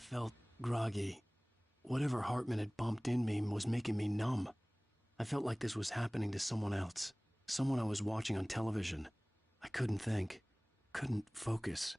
felt groggy. Whatever Hartman had bumped in me was making me numb. I felt like this was happening to someone else. Someone I was watching on television. I couldn't think. Couldn't focus.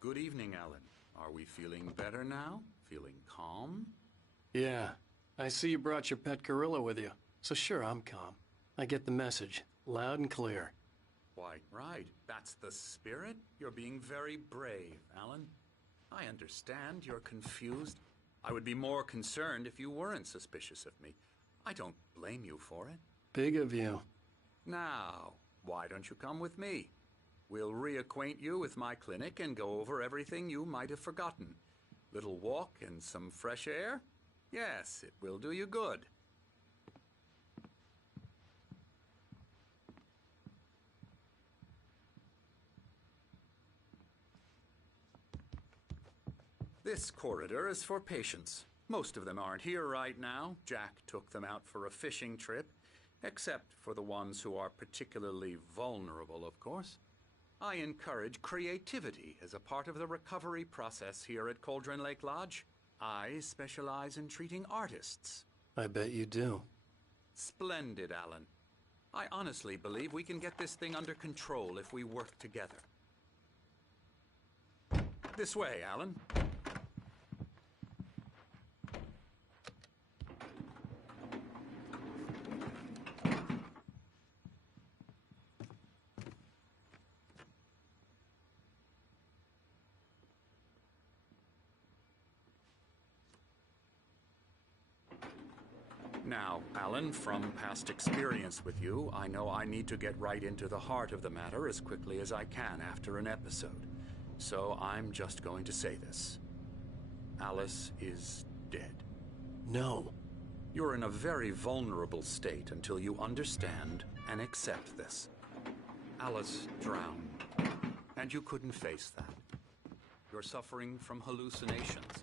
Good evening, Alan. Are we feeling better now? Feeling calm? Yeah. I see you brought your pet gorilla with you. So sure, I'm calm. I get the message. Loud and clear. Why, right. That's the spirit. You're being very brave, Alan. I understand you're confused. I would be more concerned if you weren't suspicious of me. I don't blame you for it. Big of you. Now, why don't you come with me? We'll reacquaint you with my clinic and go over everything you might have forgotten. Little walk and some fresh air? Yes, it will do you good. This corridor is for patients. Most of them aren't here right now. Jack took them out for a fishing trip, except for the ones who are particularly vulnerable, of course. I encourage creativity as a part of the recovery process here at Cauldron Lake Lodge. I specialize in treating artists. I bet you do. Splendid, Alan. I honestly believe we can get this thing under control if we work together. This way, Alan. Now, Alan, from past experience with you, I know I need to get right into the heart of the matter as quickly as I can after an episode. So I'm just going to say this. Alice is dead. No. You're in a very vulnerable state until you understand and accept this. Alice drowned, and you couldn't face that. You're suffering from hallucinations,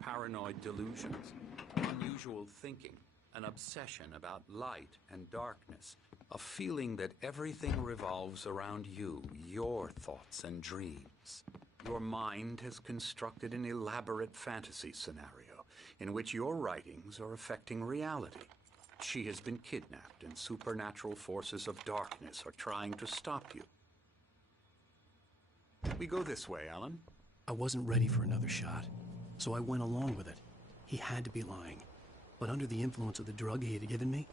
paranoid delusions, unusual thinking, an obsession about light and darkness, a feeling that everything revolves around you, your thoughts and dreams. Your mind has constructed an elaborate fantasy scenario in which your writings are affecting reality. She has been kidnapped and supernatural forces of darkness are trying to stop you. We go this way, Alan. I wasn't ready for another shot, so I went along with it. He had to be lying. But under the influence of the drug he had given me,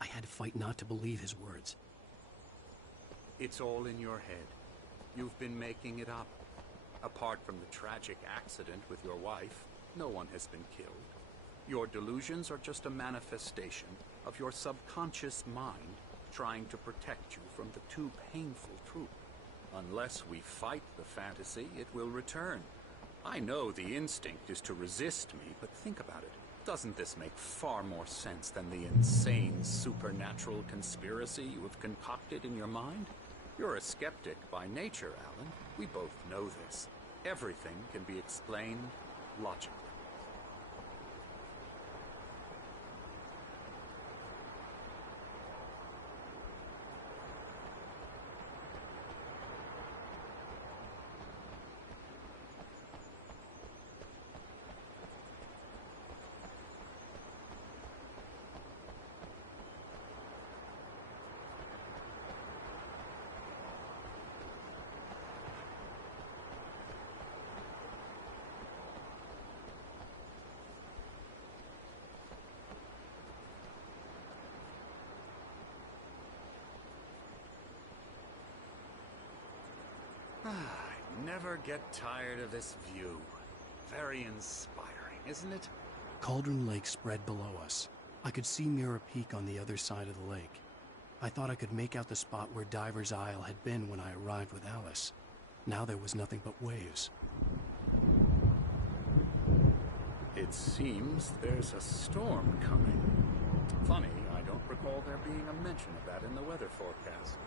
I had to fight not to believe his words. It's all in your head. You've been making it up. Apart from the tragic accident with your wife, no one has been killed. Your delusions are just a manifestation of your subconscious mind trying to protect you from the too painful truth. Unless we fight the fantasy, it will return. I know the instinct is to resist me, but think about it. Doesn't this make far more sense than the insane supernatural conspiracy you have concocted in your mind? You're a skeptic by nature, Alan. We both know this. Everything can be explained logically. I never get tired of this view. Very inspiring, isn't it? Cauldron Lake spread below us. I could see Mirror Peak on the other side of the lake. I thought I could make out the spot where Diver's Isle had been when I arrived with Alice. Now there was nothing but waves. It seems there's a storm coming. Funny, I don't recall there being a mention of that in the weather forecast.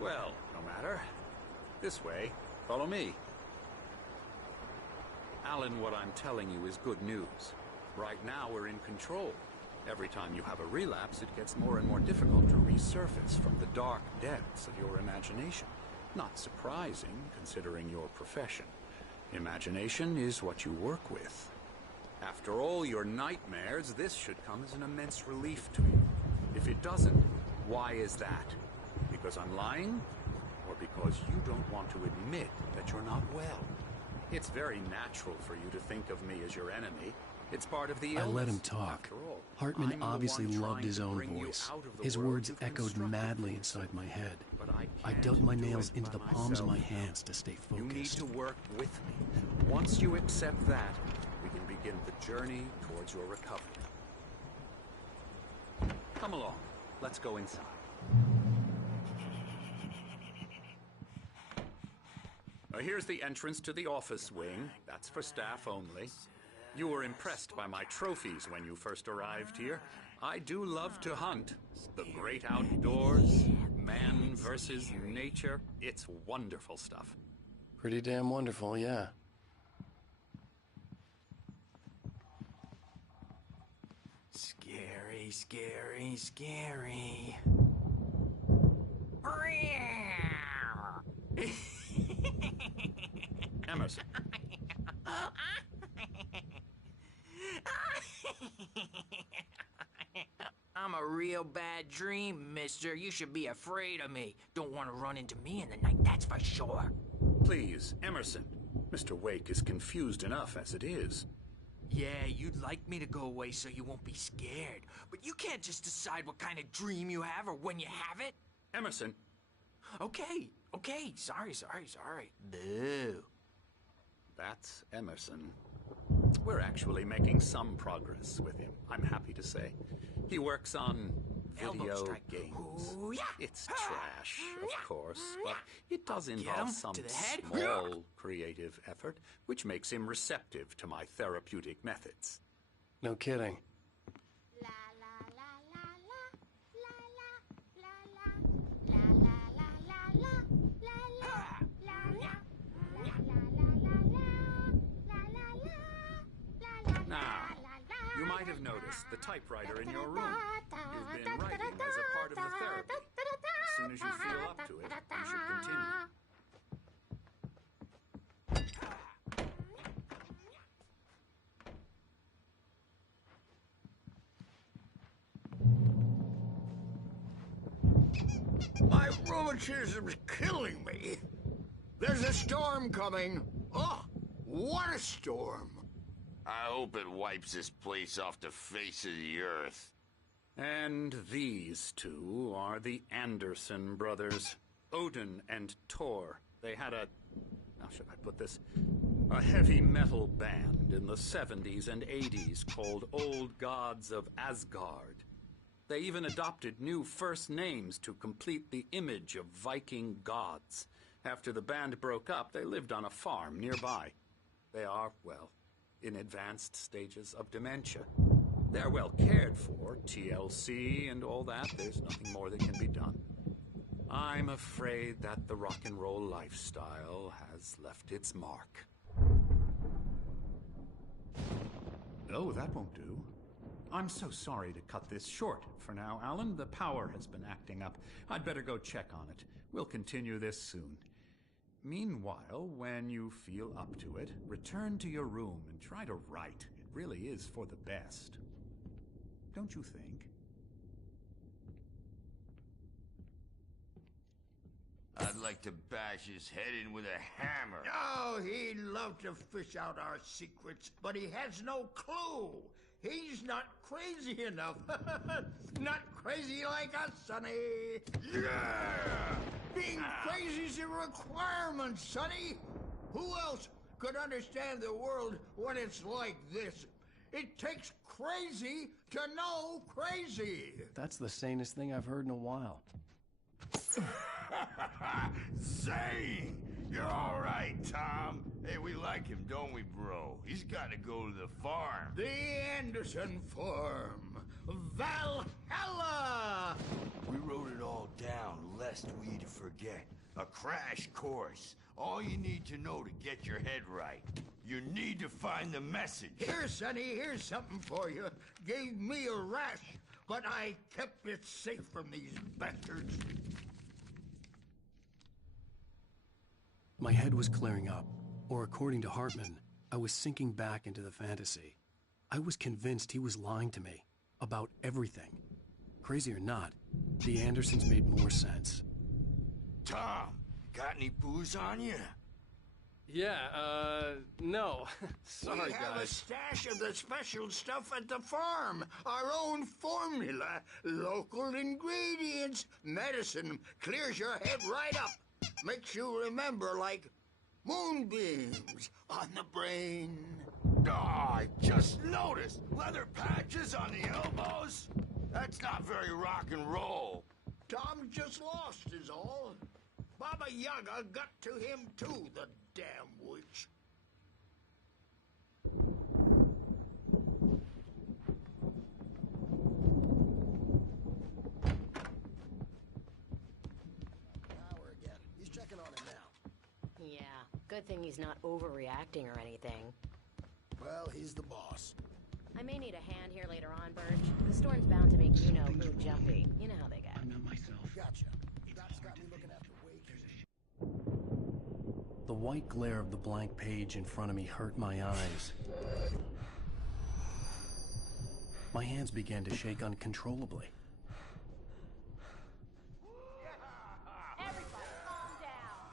Well, no matter. This way. Follow me. Alan, what I'm telling you is good news. Right now, we're in control. Every time you have a relapse, it gets more and more difficult to resurface from the dark depths of your imagination. Not surprising, considering your profession. Imagination is what you work with. After all your nightmares, this should come as an immense relief to you. If it doesn't, why is that? Because I'm lying? Or because you don't want to admit that you're not well? It's very natural for you to think of me as your enemy. It's part of the illness. I let him talk. Hartman obviously loved his own voice. His words echoed madly inside my head. I dug my nails into the palms of my hands to stay focused. You need to work with me. Once you accept that, we can begin the journey towards your recovery. Come along. Let's go inside. Here's the entrance to the office wing. That's for staff only. You were impressed by my trophies when you first arrived here. I do love to hunt. The great outdoors, man versus nature. It's wonderful stuff. Pretty damn wonderful, yeah. Scary, scary, scary. Emerson. I'm a real bad dream, mister. You should be afraid of me. Don't want to run into me in the night, that's for sure. Please, Emerson. Mr. Wake is confused enough as it is. Yeah, you'd like me to go away so you won't be scared. But you can't just decide what kind of dream you have or when you have it. Emerson. Okay. Sorry. Boo. That's Emerson. We're actually making some progress with him, I'm happy to say. He works on video games. Ooh, yeah. It's trash, of course, but it does involve some to the head. small creative effort, which makes him receptive to my therapeutic methods. No kidding. Now, you might have noticed the typewriter in your room. You've been writing as a part of the therapy. As soon as you feel up to it, you should continue. My rheumatism's killing me. There's a storm coming. Oh, what a storm. I hope it wipes this place off the face of the earth. And these two are the Anderson brothers, Odin and Thor. They had how should I put this? A heavy metal band in the 70s and 80s called Old Gods of Asgard. They even adopted new first names to complete the image of Viking gods. After the band broke up, they lived on a farm nearby. They are, well, in advanced stages of dementia. They're well cared for, TLC and all that. There's nothing more that can be done. I'm afraid that the rock and roll lifestyle has left its mark. Oh, that won't do. I'm so sorry to cut this short for now, Alan. The power has been acting up. I'd better go check on it. We'll continue this soon. Meanwhile, when you feel up to it, return to your room and try to write. It really is for the best. Don't you think? I'd like to bash his head in with a hammer. Oh, he'd love to fish out our secrets, but he has no clue. He's not crazy enough. Not crazy like us, Sonny. Yeah! Being crazy's a requirement, Sonny. Who else could understand the world when it's like this? It takes crazy to know crazy. That's the sanest thing I've heard in a while. Zane! You're all right, Tom. Hey, we like him, don't we, bro? He's got to go to the farm. The Anderson Farm. Valhalla! We wrote it all down less last we'd forget. A crash course. All you need to know to get your head right. You need to find the message. Here, Sonny, here's something for you. Gave me a rash, but I kept it safe from these bastards. My head was clearing up, or according to Hartman, I was sinking back into the fantasy. I was convinced he was lying to me about everything. Crazy or not, the Andersons made more sense. Tom, got any booze on you? Yeah, no. Sorry, we have a guys. stash of the special stuff at the farm. Our own formula. Local ingredients. Medicine clears your head right up. Makes you remember like moonbeams on the brain. Oh, I just noticed. Leather patches on the elbows? That's not very rock and roll. Tom just lost is all. Baba Yaga got to him too, the damn witch. Hour again. He's checking on him now. Yeah, good thing he's not overreacting or anything. Well, he's the boss. I may need a hand here later on, Birch. The storm's bound to make you-know-who jumpy. You know how they get. I'm not myself. Gotcha. Doc's got me looking after Wake. The white glare of the blank page in front of me hurt my eyes. My hands began to shake uncontrollably. Everybody, calm down.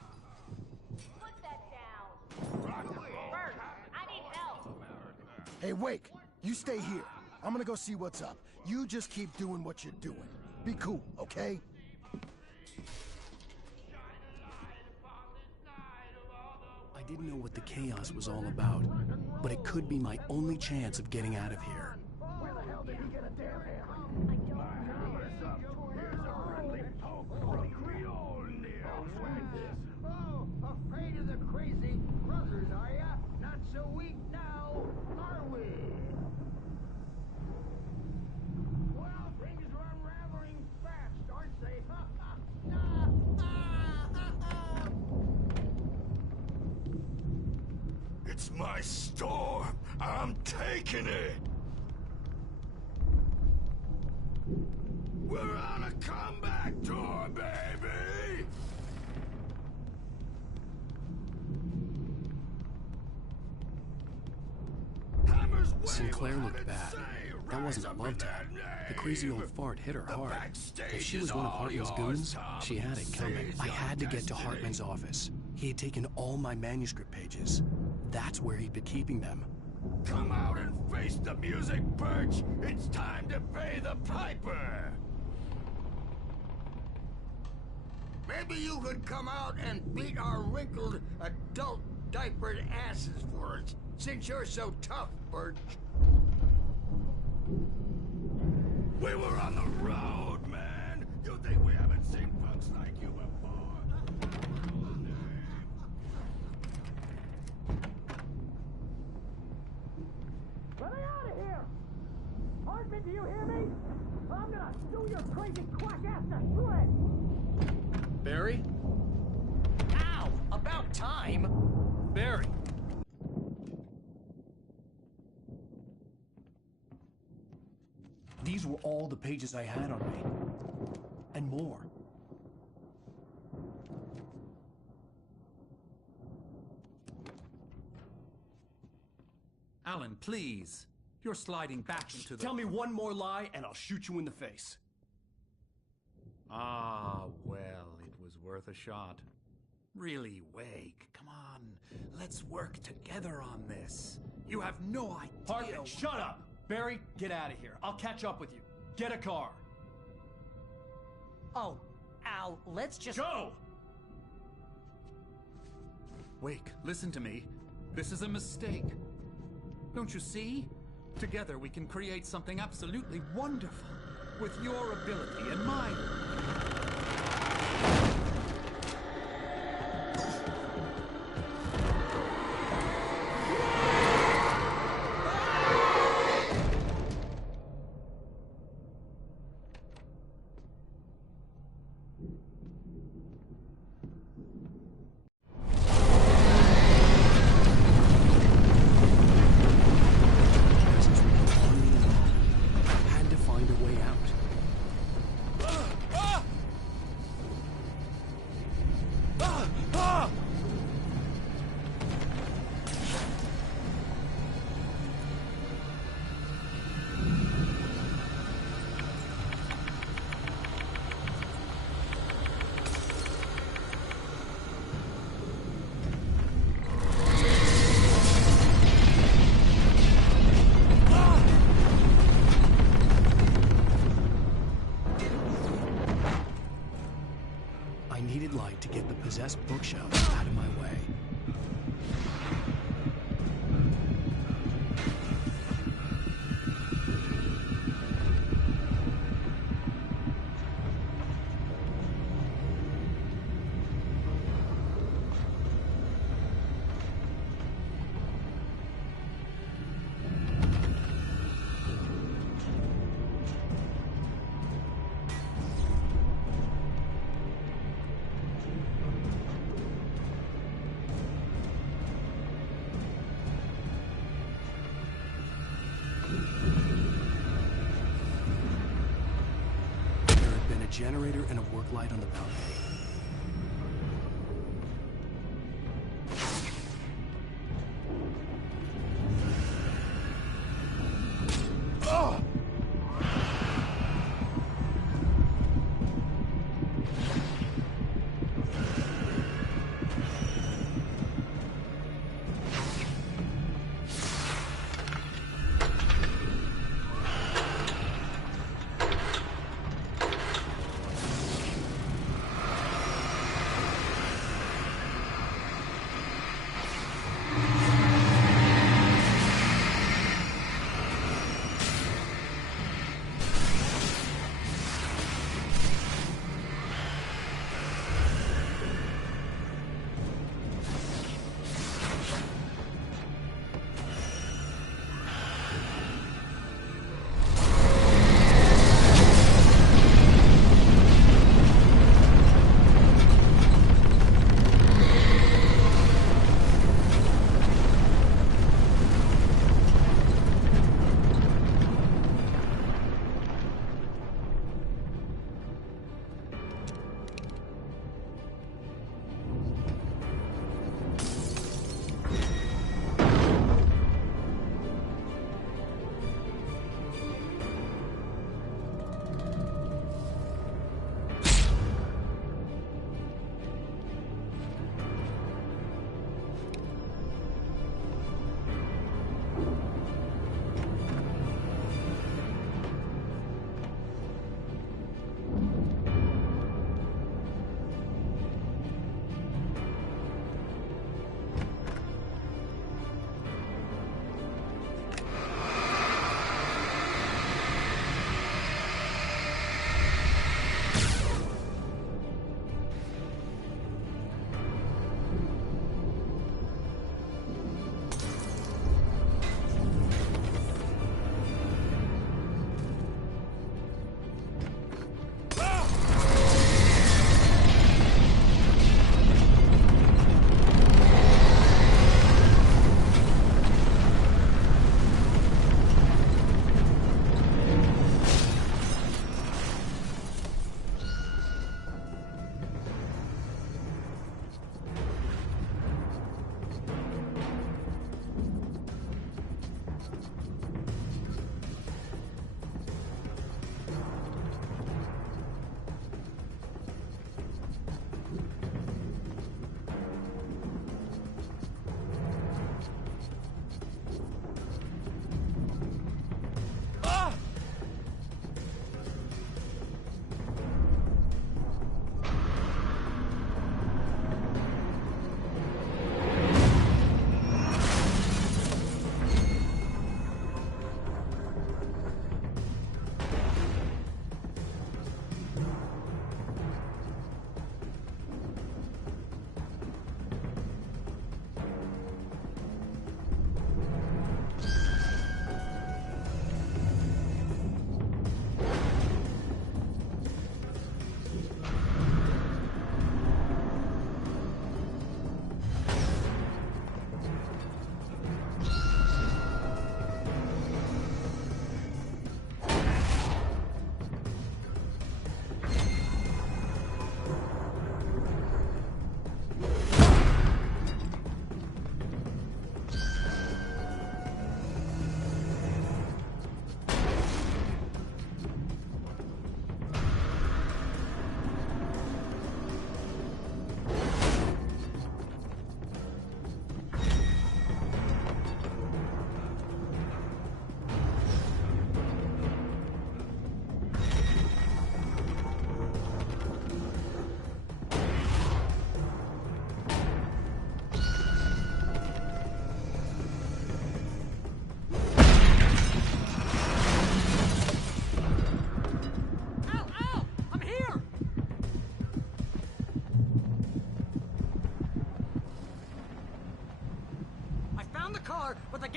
Put that down. Bert, I need help. Hey, Wake, you stay here. I'm gonna go see what's up. You just keep doing what you're doing. Be cool, okay? I didn't know what the chaos was all about, but it could be my only chance of getting out of here. Where the hell did he get a damn hammer? Oh, afraid of the crazy brothers, are ya? Not so weak now, are we? Well, things are unraveling fast, aren't they? It's my storm. I'm taking it. We're on a comeback tour, baby. Hammer's Sinclair looked bad. That wasn't a love tap. The crazy old fart hit her hard. If she was one of Hartman's goons, she had it coming. I had to get to Hartman's office. He had taken all my manuscript pages. That's where he'd been keeping them. Come out and face the music, Birch. It's time to pay the piper. Maybe you could come out and beat our wrinkled, adult, diapered asses for us, since you're so tough, Birch. We were on the road, man. You think we haven't seen punks like you before? Let me out of here! Hartman, do you hear me? I'm gonna sue your crazy quack ass to shreds! Barry? Ow! About time! Barry! These were all the pages I had on me. And more. Alan, please. You're sliding back into the... Tell me one more lie and I'll shoot you in the face. Ah, well, it was worth a shot. Really, Wake, come on. Let's work together on this. You have no idea... Hartman, shut up! Barry, get out of here. I'll catch up with you. Get a car. Oh, Al, let's just... Go! Wake, listen to me. This is a mistake. Don't you see? Together we can create something absolutely wonderful. With your ability and mine. possessed bookshelf out of my way. Generator and a work light on the balcony.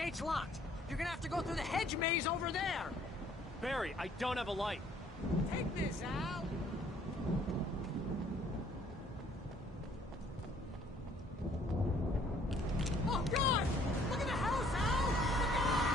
gate's locked. You're gonna have to go through the hedge maze over there. Barry, I don't have a light. Take this, Al. Oh, God! Look at the house, Al! Look out!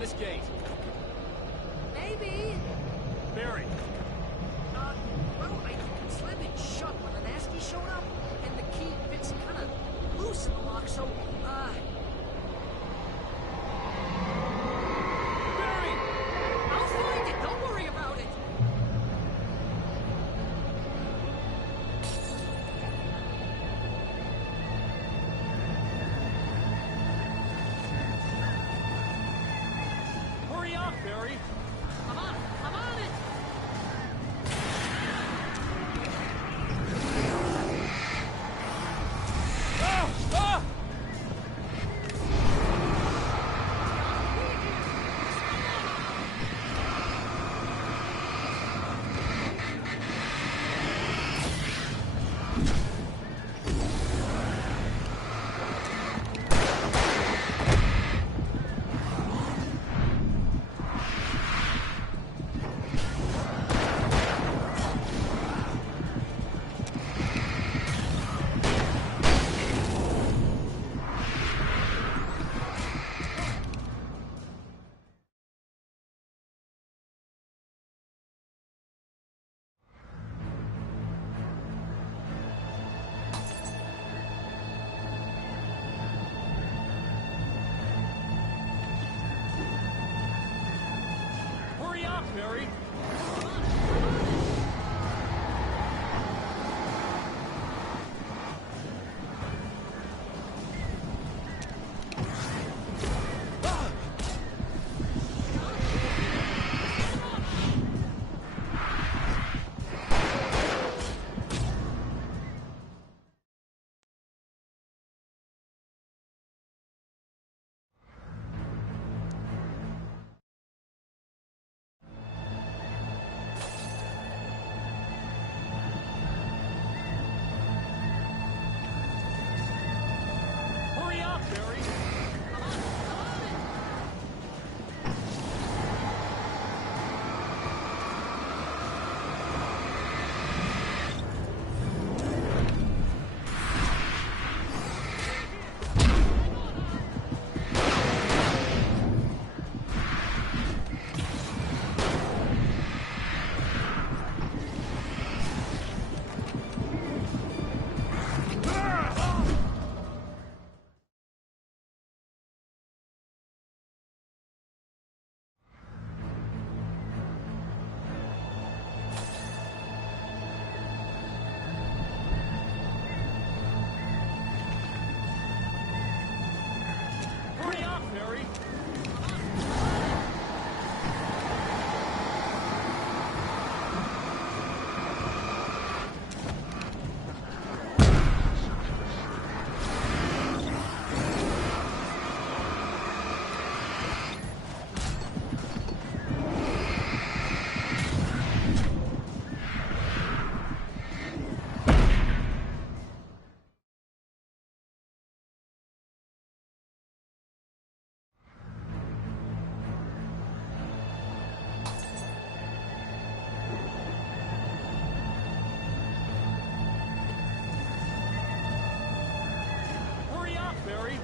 this gate. Maybe. Barry. Well, I slammed it shut when the Nasty showed up, and the key fits kind of loose in the lock, so, Barry! I'll find it. Don't worry about it. Hurry up, Barry! I'm on it. Ah! Ah! Hurry up, Barry! Hurry up, Barry! Hurry up, Barry! Hurry up, Barry!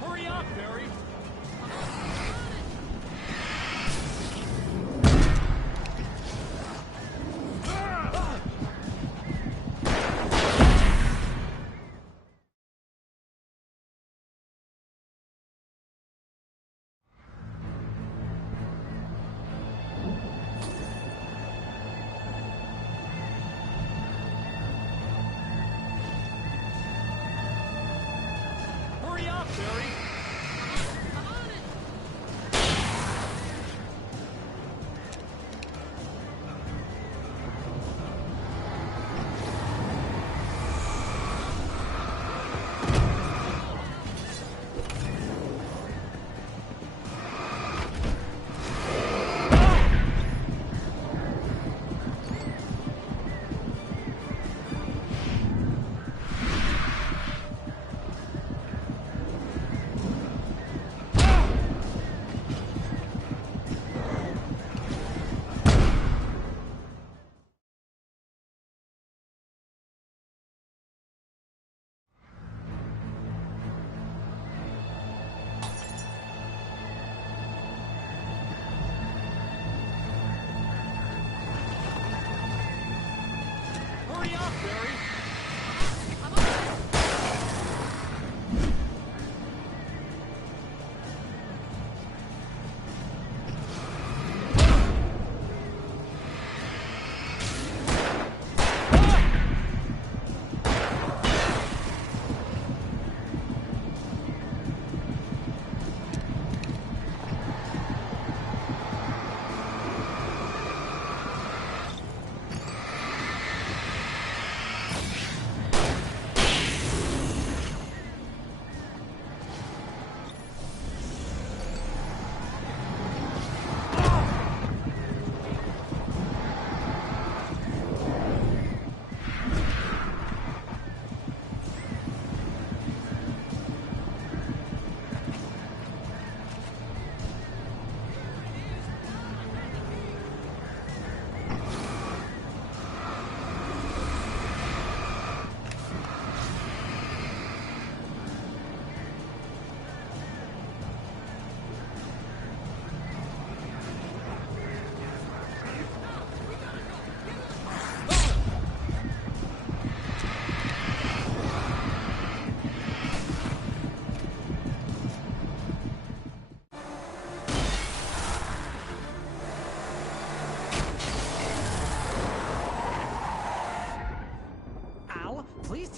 Hurry up, Barry! Hurry up, Barry!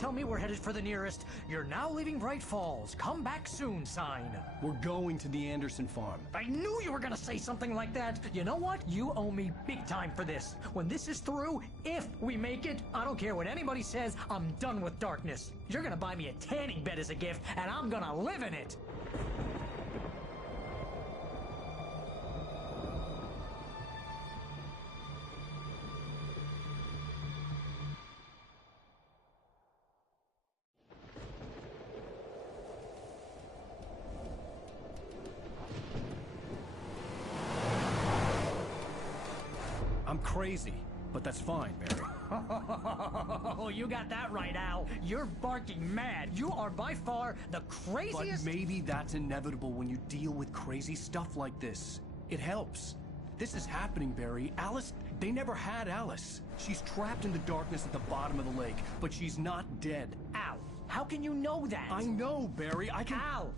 tell me we're headed for the nearest "You're now leaving Bright Falls. Come back soon" sign. We're going to the Anderson farm. I knew you were gonna say something like that. You know what? You owe me big time for this. When this is through, if we make it, I don't care what anybody says, I'm done with darkness. You're gonna buy me a tanning bed as a gift, and I'm gonna live in it. I'm crazy, but that's fine, Barry. Oh, you got that right, Al. You're barking mad. You are by far the craziest... But maybe that's inevitable when you deal with crazy stuff like this. It helps. This is happening, Barry. Alice, they never had Alice. She's trapped in the darkness at the bottom of the lake, but she's not dead. Al, how can you know that? I know, Barry. I can... Al,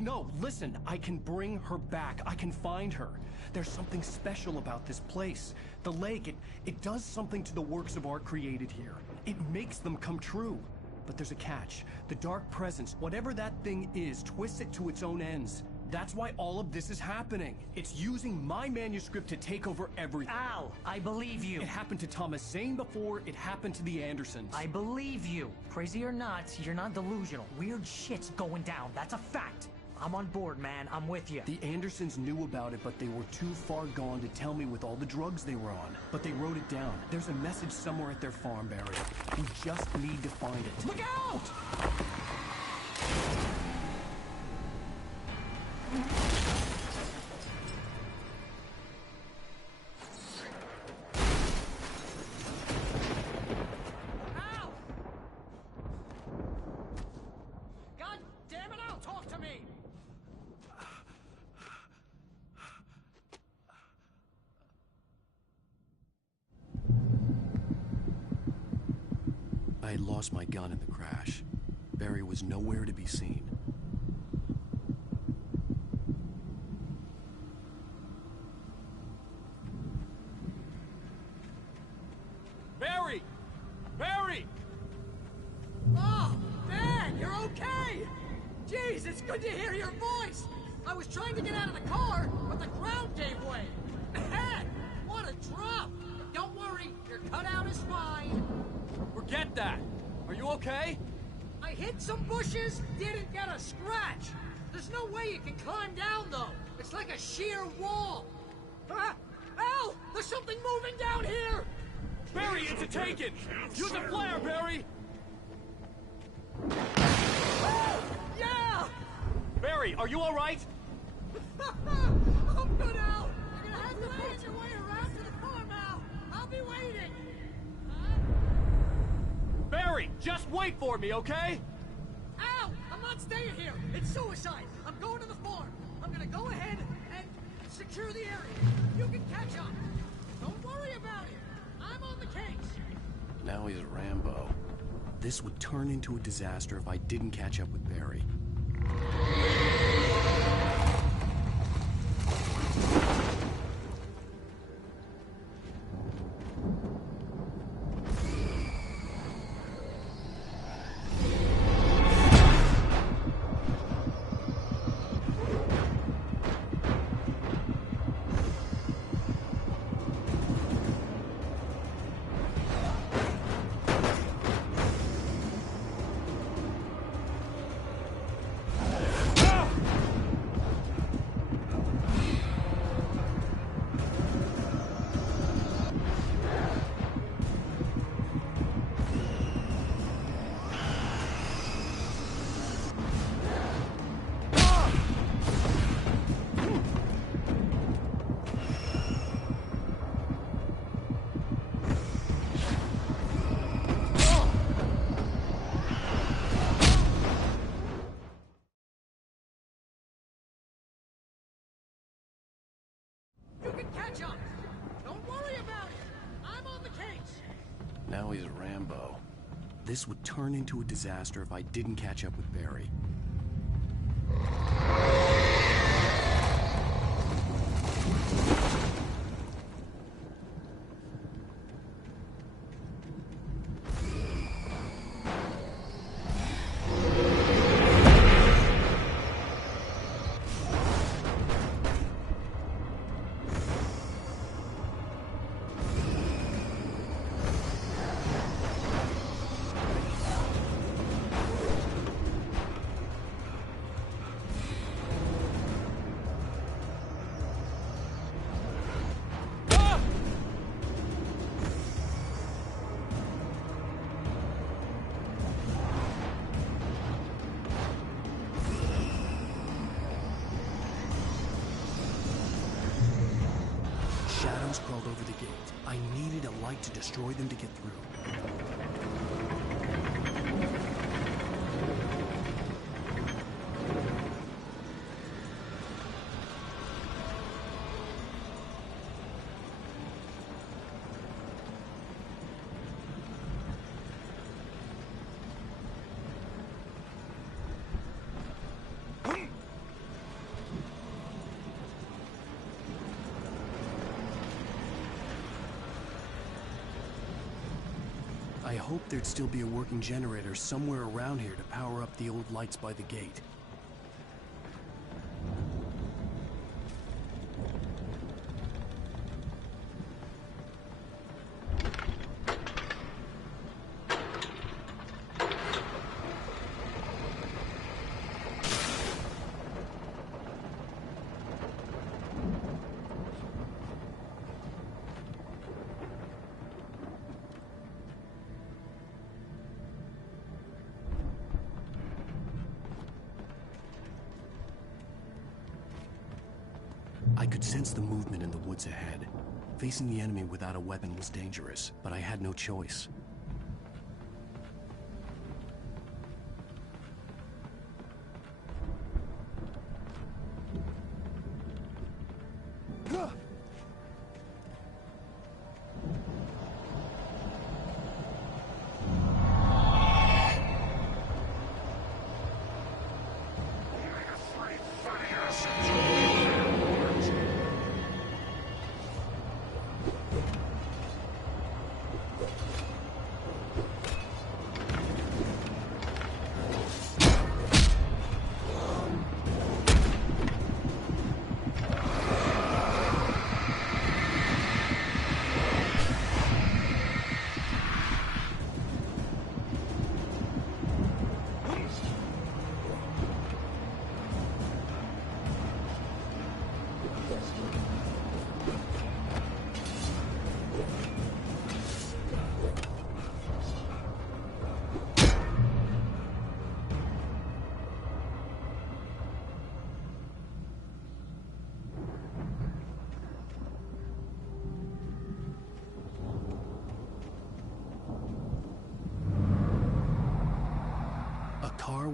No, listen. I can bring her back. I can find her. There's something special about this place. The lake, it does something to the works of art created here. It makes them come true. But there's a catch. The dark presence, whatever that thing is, twists it to its own ends. That's why all of this is happening. It's using my manuscript to take over everything. Al, I believe you. It happened to Thomas Zane before, it happened to the Andersons. I believe you. Crazy or not, you're not delusional. Weird shit's going down. That's a fact. I'm on board, man. I'm with you. The Andersons knew about it, but they were too far gone to tell me with all the drugs they were on. But they wrote it down. There's a message somewhere at their farm, Barry. We just need to find it. Look out! Ow! God damn it, Al, talk to me! I had lost my gun in the crash. Barry was nowhere to be seen. Barry! Barry! Oh, Dad, you're okay! Jeez, it's good to hear your voice! I was trying to get out of the car, but the ground gave way. Man, what a drop! Don't worry, your cutout is fine. Forget that! Are you okay? I hit some bushes, didn't get a scratch. There's no way you can climb down, though. It's like a sheer wall. Al, there's something moving down here! Barry, it's a Taken! Use a flare, Barry! Yeah! Barry, are you alright? I'm good, Al. You're gonna have to find your way around to the farm, Al. I'll be waiting. Barry, just wait for me, okay? Al, I'm not staying here. It's suicide. I'm going to the farm. I'm gonna go ahead and secure the area. You can catch up. Don't worry about it. I'm on the case. Now he's Rambo. This would turn into a disaster if I didn't catch up with Barry. You can catch up. Don't worry about it. I'm on the case. Now he's Rambo. This would turn into a disaster if I didn't catch up with Barry. jump over the gate. I needed a light to destroy them to get through. I hoped there'd still be a working generator somewhere around here to power up the old lights by the gate. I could sense the movement in the woods ahead. Facing the enemy without a weapon was dangerous, but I had no choice.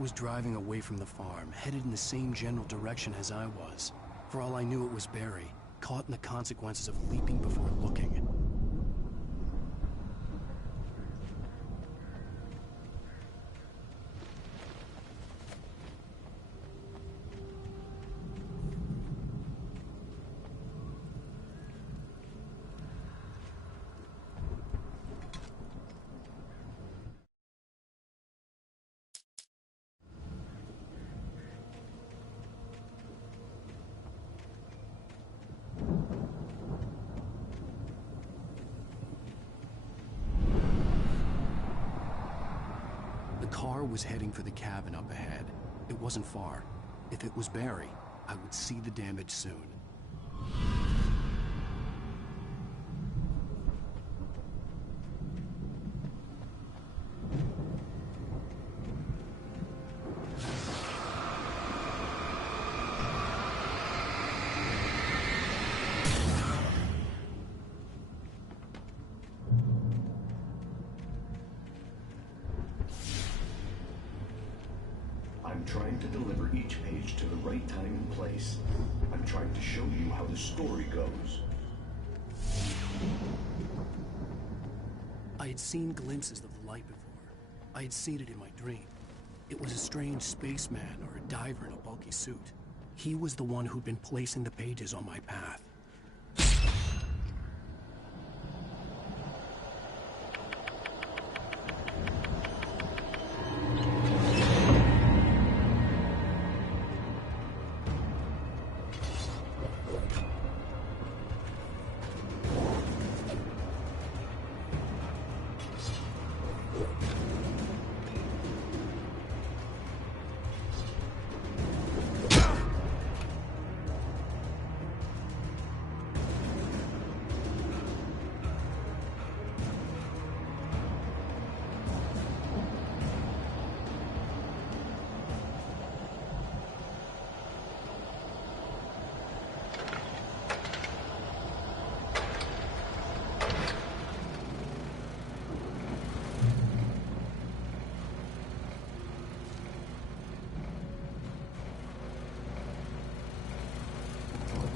Was driving away from the farm, headed in the same general direction as I was. For all I knew, it was Barry, caught in the consequences of leaping before looking. The car was heading for the cabin up ahead. It wasn't far. If it was Barry, I would see the damage soon. I'm trying to deliver each page to the right time and place. I'm trying to show you how the story goes. I had seen glimpses of the light before. I had seen it in my dream. It was a strange spaceman or a diver in a bulky suit. He was the one who'd been placing the pages on my path.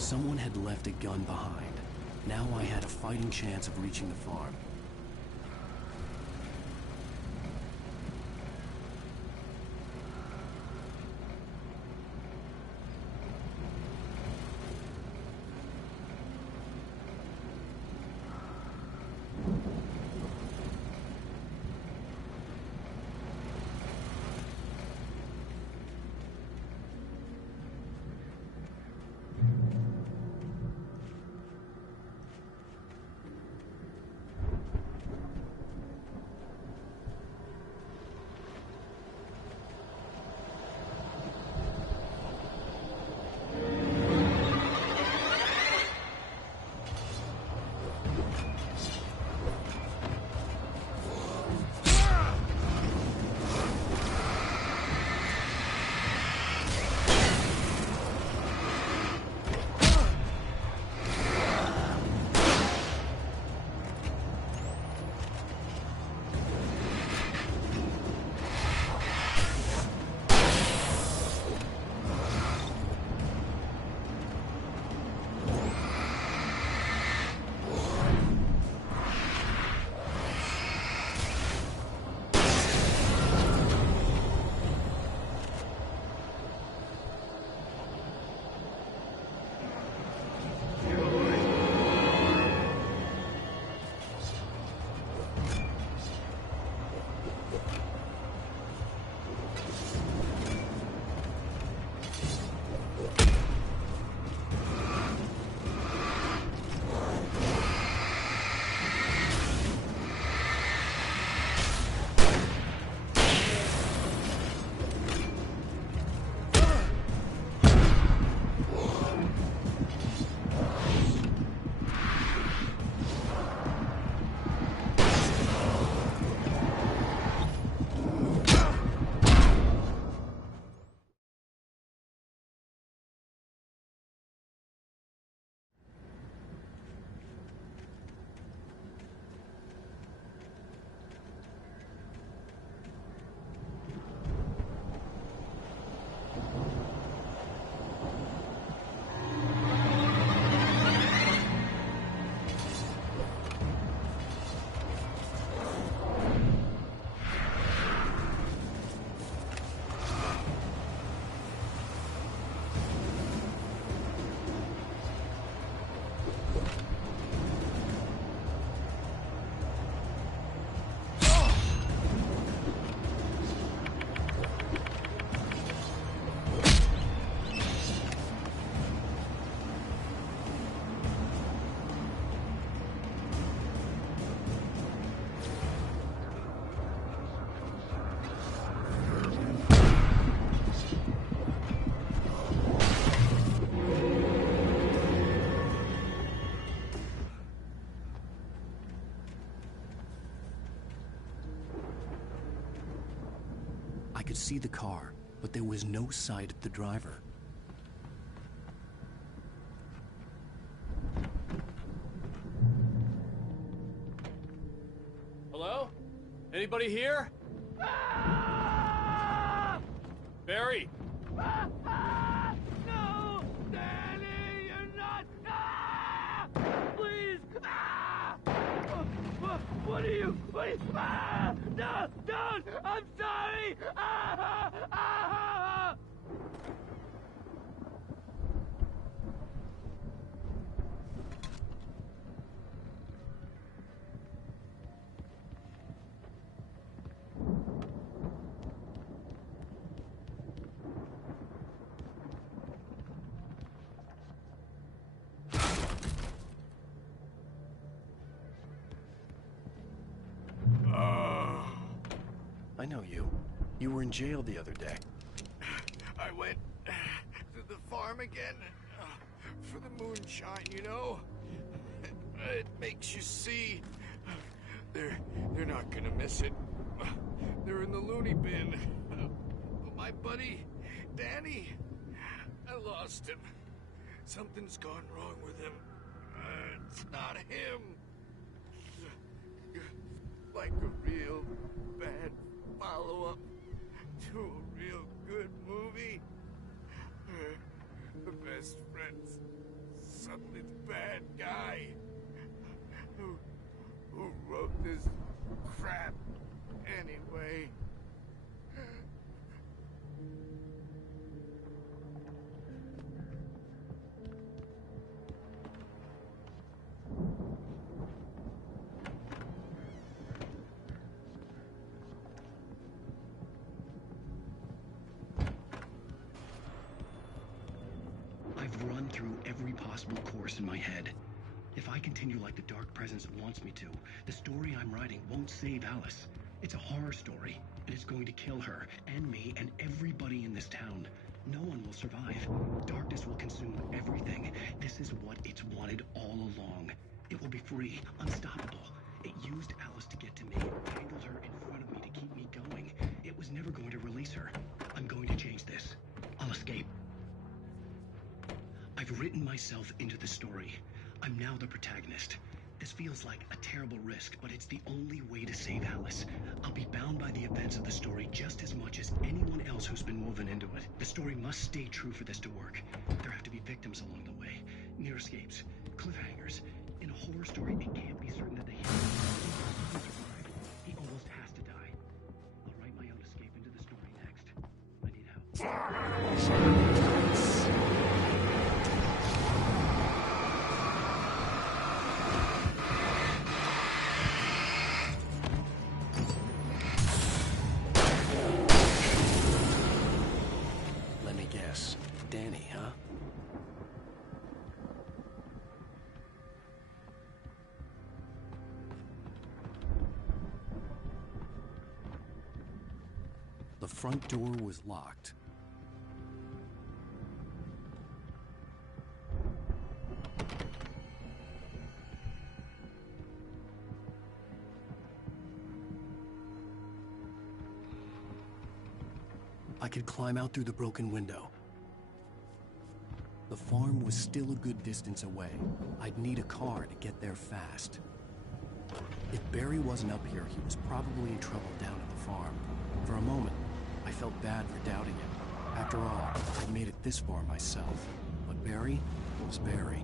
Someone had left a gun behind. Now I had a fighting chance of reaching the farm. I could see the car, but there was no sight of the driver. Hello? Anybody here? Barry! No! Danny, you're not! Please! What are you? No! Don't! I'm sorry! I know you. You were in jail the other day. I went to the farm again for the moonshine, you know? It makes you see. They're not gonna miss it. They're in the loony bin. But my buddy, Danny, I lost him. Something's gone wrong with him. It's not him. Like a real bad follow-up to a real good movie. The best friends this crap anyway? I've run through every possible course in my head. If I continue like the Dark Presence wants me to, the story I'm writing won't save Alice. It's a horror story, and it's going to kill her, and me, and everybody in this town. No one will survive. Darkness will consume everything. This is what it's wanted all along. It will be free, unstoppable. It used Alice to get to me, tangled her in front of me to keep me going. It was never going to release her. I'm going to change this. I'll escape. I've written myself into the story. I'm now the protagonist. This feels like a terrible risk, but it's the only way to save Alice. I'll be bound by the events of the story just as much as anyone else who's been woven into it. The story must stay true for this to work. There have to be victims along the way, near escapes, cliffhangers. In a horror story, it can't be certain that the hero will survive. He almost has to die. I'll write my own escape into the story next. I need help. Danny, huh? The front door was locked. I could climb out through the broken window. The farm was still a good distance away. I'd need a car to get there fast. If Barry wasn't up here, he was probably in trouble down at the farm. For a moment, I felt bad for doubting him. After all, I'd made it this far myself. But Barry was Barry.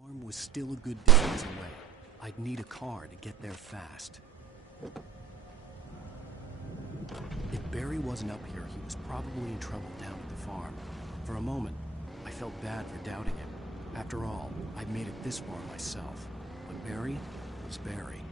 The farm was still a good distance away. I'd need a car to get there fast. If Barry wasn't up here, he was probably in trouble down at the farm. For a moment, I felt bad for doubting him. After all, I'd made it this far myself. But Barry was Barry.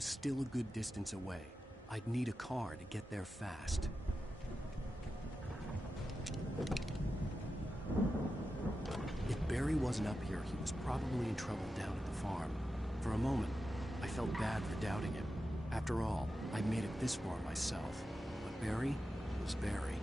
was still a good distance away. I'd need a car to get there fast. If Barry wasn't up here, he was probably in trouble down at the farm. For a moment, I felt bad for doubting him. After all, I'd made it this far myself. But Barry was Barry.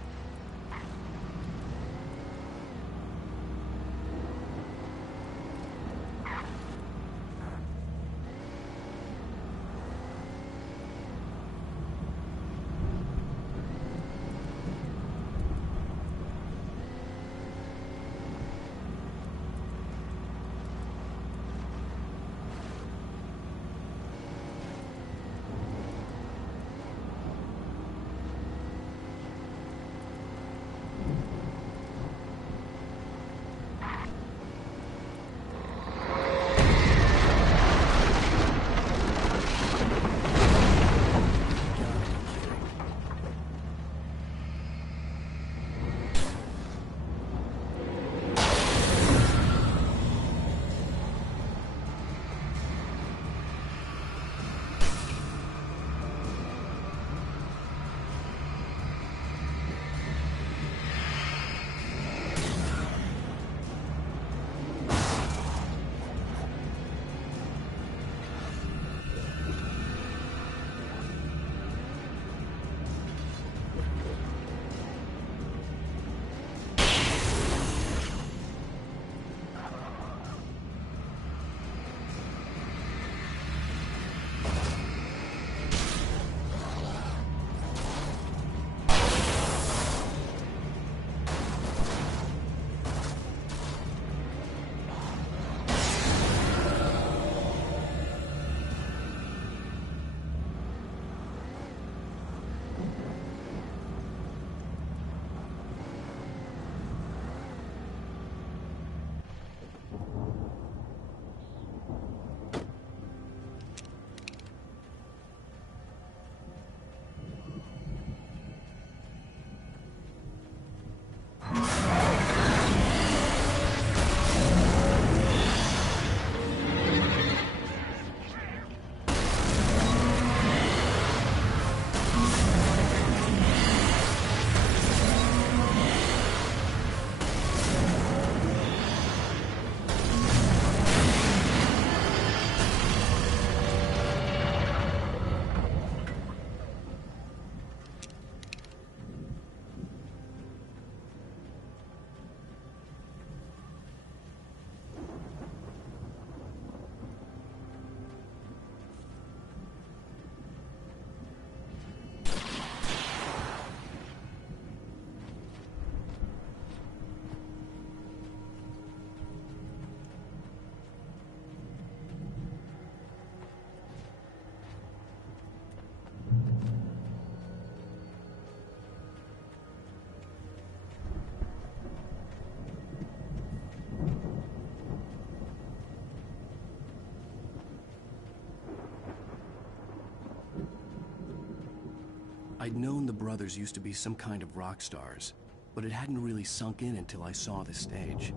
I'd known the brothers used to be some kind of rock stars, but it hadn't really sunk in until I saw the stage.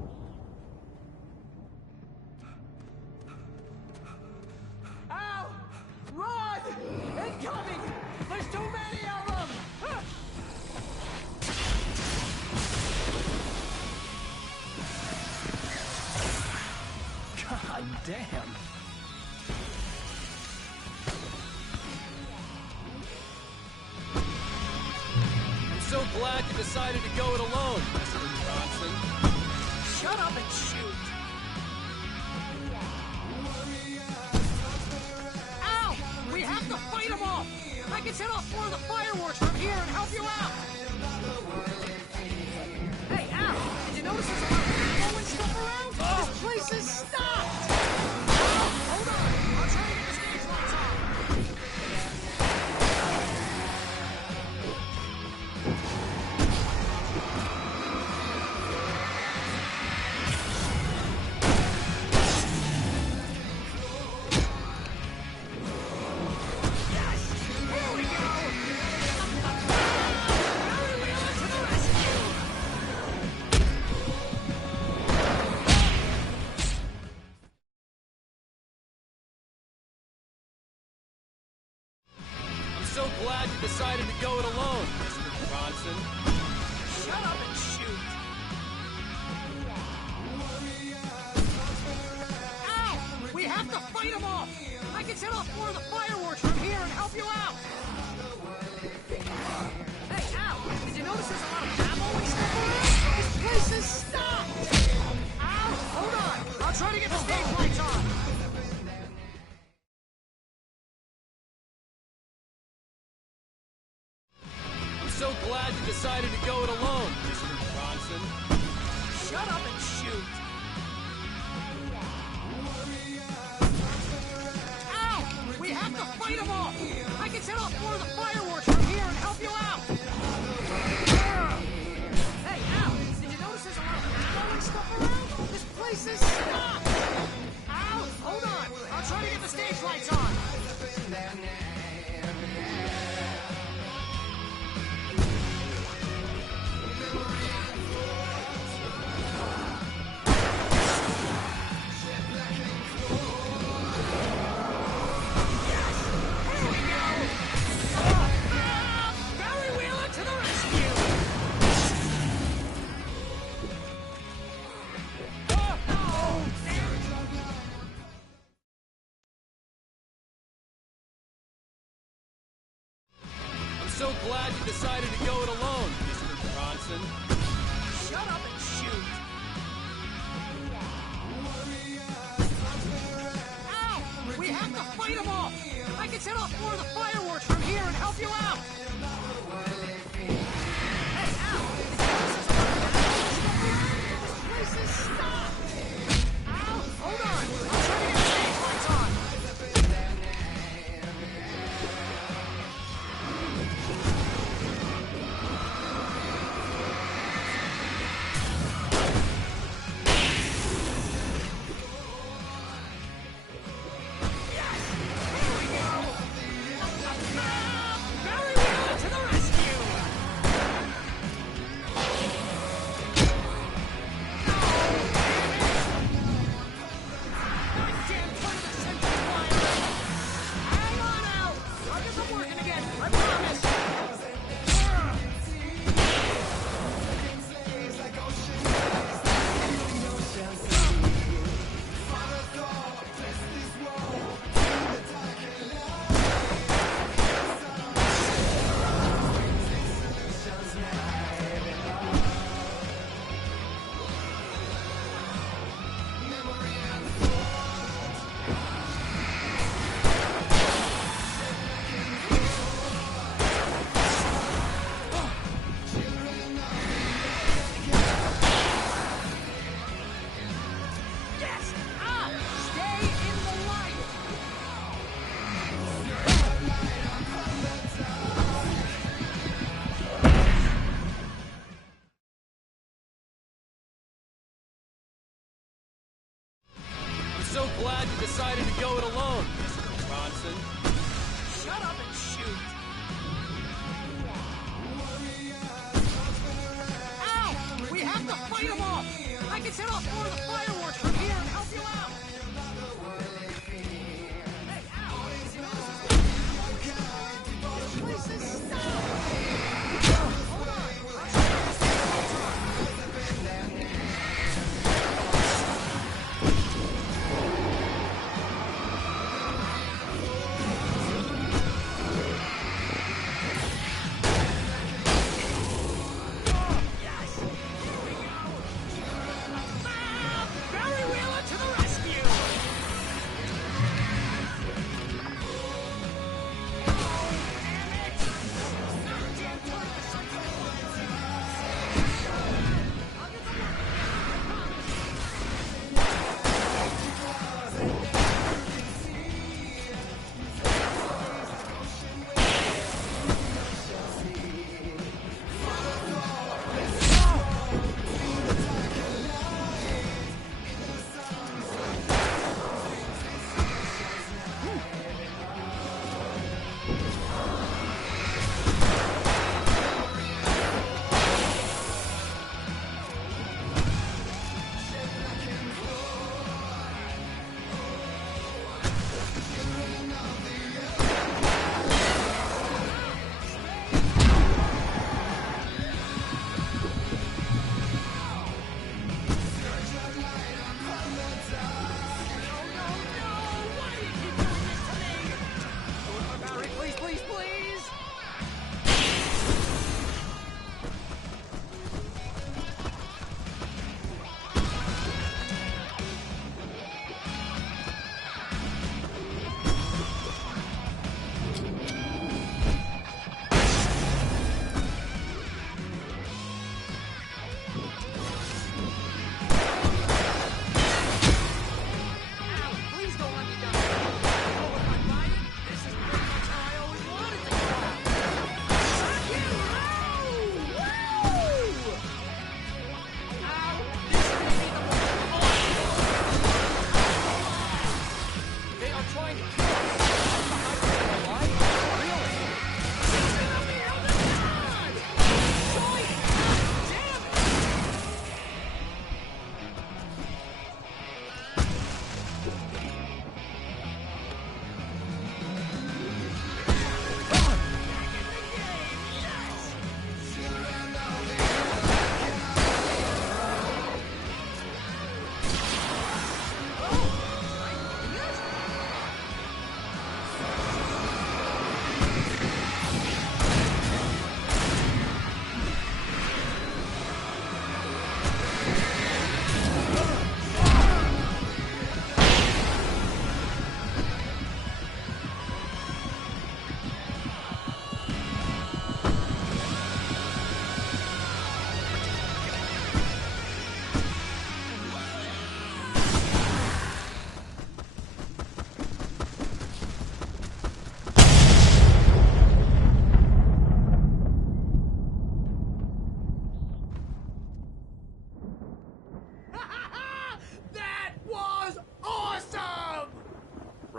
Ow! Run! Incoming! There's too many of them! God damn! So glad you decided to go it alone, Mr. Johnson. Shut up and shoot! Ow! We have to fight them off! I can set off more of the fireworks from here and help you out! Hey, Al! Did you notice there's a lot of ammo and stuff around? This place is stocked! Hold on! I'll try and get the stage lights on! Shut up and shoot! Ow! We have to fight them off! I can set off more of the fireworks from here and help you out! Hey, Al! Did you notice there's a lot of ammo and stuff around? This place is stopped! Al! Hold on! I'll try to get the stage lights on! I'm so glad you decided to go it alone, Mr. Bronson. Shut up and shoot! Ow! We have to fight them off! I can set off more of the fireworks from here and help you out! Hey, Al! Did you notice there's a lot of ammo and stuff around? This place is stopped! Al! Hold on! I'll try to get the stage lights on! Barry Wheeler to the rescue! I'm so glad you decided to go it alone, Mr. Bronson. Shut up and shoot! Ow! We have to fight them off! I can set off more of the fireworks from here and help you out! Hey, Al! This place is stopped! Al! Hold on! I'll try to get the stage lights on! Barry Wheeler to the rescue! Goddamn 20th century fire! Hang on, Al! I'll get them working again, I promise! Yes! Al! Stay in the light! I'm so glad you decided to go it alone, Mr. Bronson. Shut up and shoot! Ow! We have to fight them off! I can set off more of the fireworks from here and help you out! Hey, Al! Did you notice this place is stopped! Hold on! I'll try to get the stage lights on! Yes! Here we go!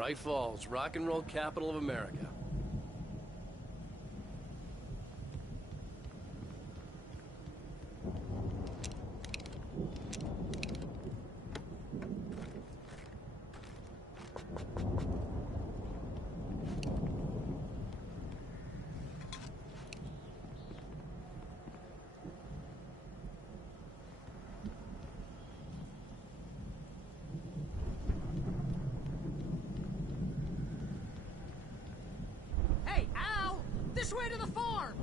Bright Falls, rock and roll capital of America. Hey, Al! This way to the farm!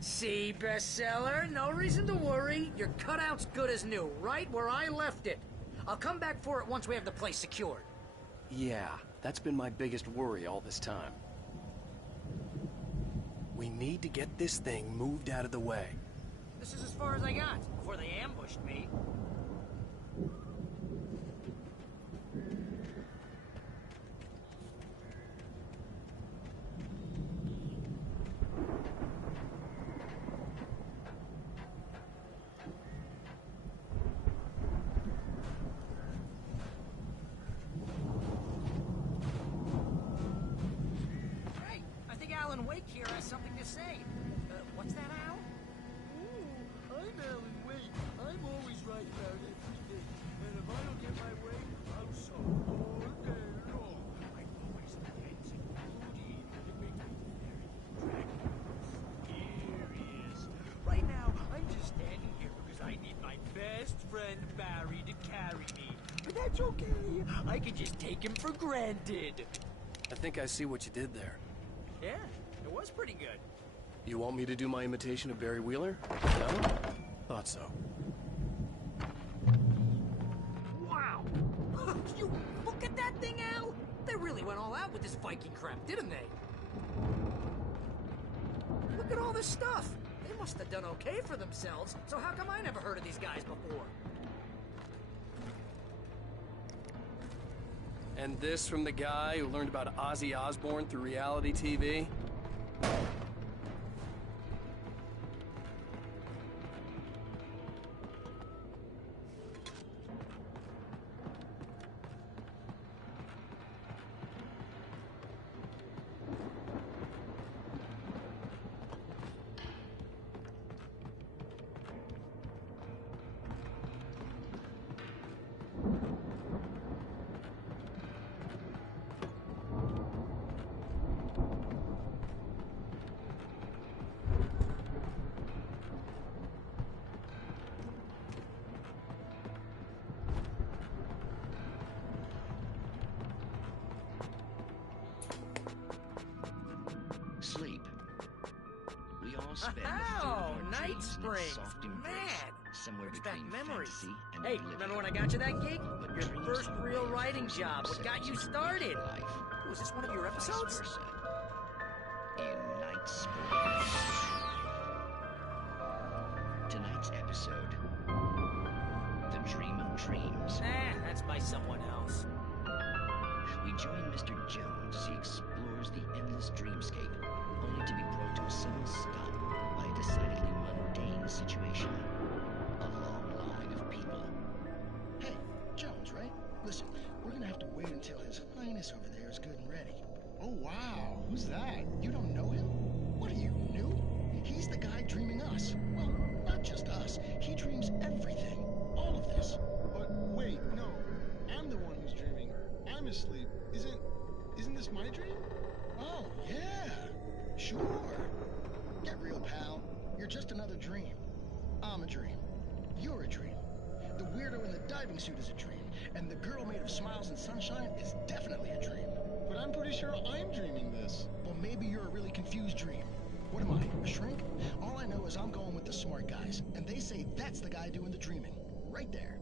See, bestseller? No reason to worry. Your cutout's good as new, right where I left it. I'll come back for it once we have the place secured. Yeah, that's been my biggest worry all this time. We need to get this thing moved out of the way. This is as far as I got before they ambushed me. Hey, I think Alan Wake here has something to say. What's that, Al? I'm Alan Wake. I'm always right about everything. And if I don't get my way, I'm so all day long. I'm always intense and moody. It makes me very mysterious. Right now, I'm just standing here because I need my best friend Barry to carry me. But that's okay. I can just take him for granted. I think I see what you did there. Yeah, it was pretty good. You want me to do my imitation of Barry Wheeler? No? Thought so. Wow! You look at that thing, Al! They really went all out with this Viking crap, didn't they? Look at all this stuff! They must have done okay for themselves, so how come I never heard of these guys before? And this from the guy who learned about Ozzy Osbourne through reality TV? Sleep. We all spend a third Oh, of our Night dreams in its Springs! soft embrace, Man! somewhere Brings back between memories. fantasy and Hey, oblivion. remember when I got you that gig? But Your dreams first are real way writing from job. What got you themselves started? in life, Was this one of your or vice episodes? versa. In Night Springs. Tonight's episode, The Dream of Dreams. That's by someone else. We join Mr. Jones as he explores the endless dreamscape, only to be brought to a sudden stop by a decidedly mundane situation. A long line of people. Hey, Jones, right? Listen, we're gonna have to wait until His Highness over there is good and ready. Oh, wow. Who's that? You don't know him? What are you, new? He's the guy dreaming us. Well, not just us. He dreams everything. All of this. But wait, no. I'm the one who's dreaming. I'm asleep. Isn't this my dream? Oh, yeah. Sure. Get real, pal. You're just another dream. I'm a dream. You're a dream. The weirdo in the diving suit is a dream. And the girl made of smiles and sunshine is definitely a dream. But I'm pretty sure I'm dreaming this. Well, maybe you're a really confused dream. What am I, a shrink? All I know is I'm going with the smart guys. And they say that's the guy doing the dreaming. Right there.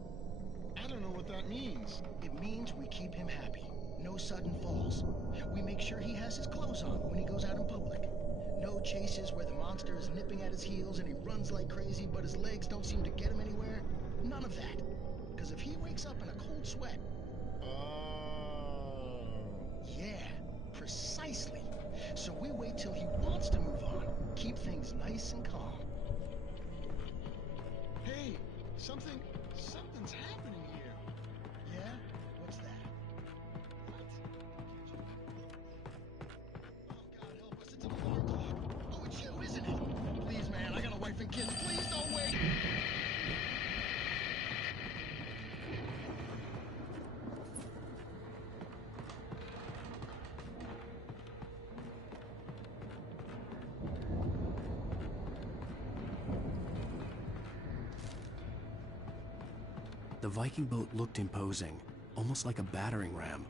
I don't know what that means. It means we keep him happy. No sudden falls. We make sure he has his clothes on when he goes out in public. No chases where the monster is nipping at his heels and he runs like crazy, but his legs don't seem to get him anywhere. None of that. Because if he wakes up in a cold sweat... Yeah, precisely. So we wait till he wants to move on. Keep things nice and calm. Hey, something's happening here. Yeah? What's that? It's an alarm clock. Oh, it's you, isn't it? Please, man, I got a wife and kids. Please don't wait. The Viking boat looked imposing, almost like a battering ram.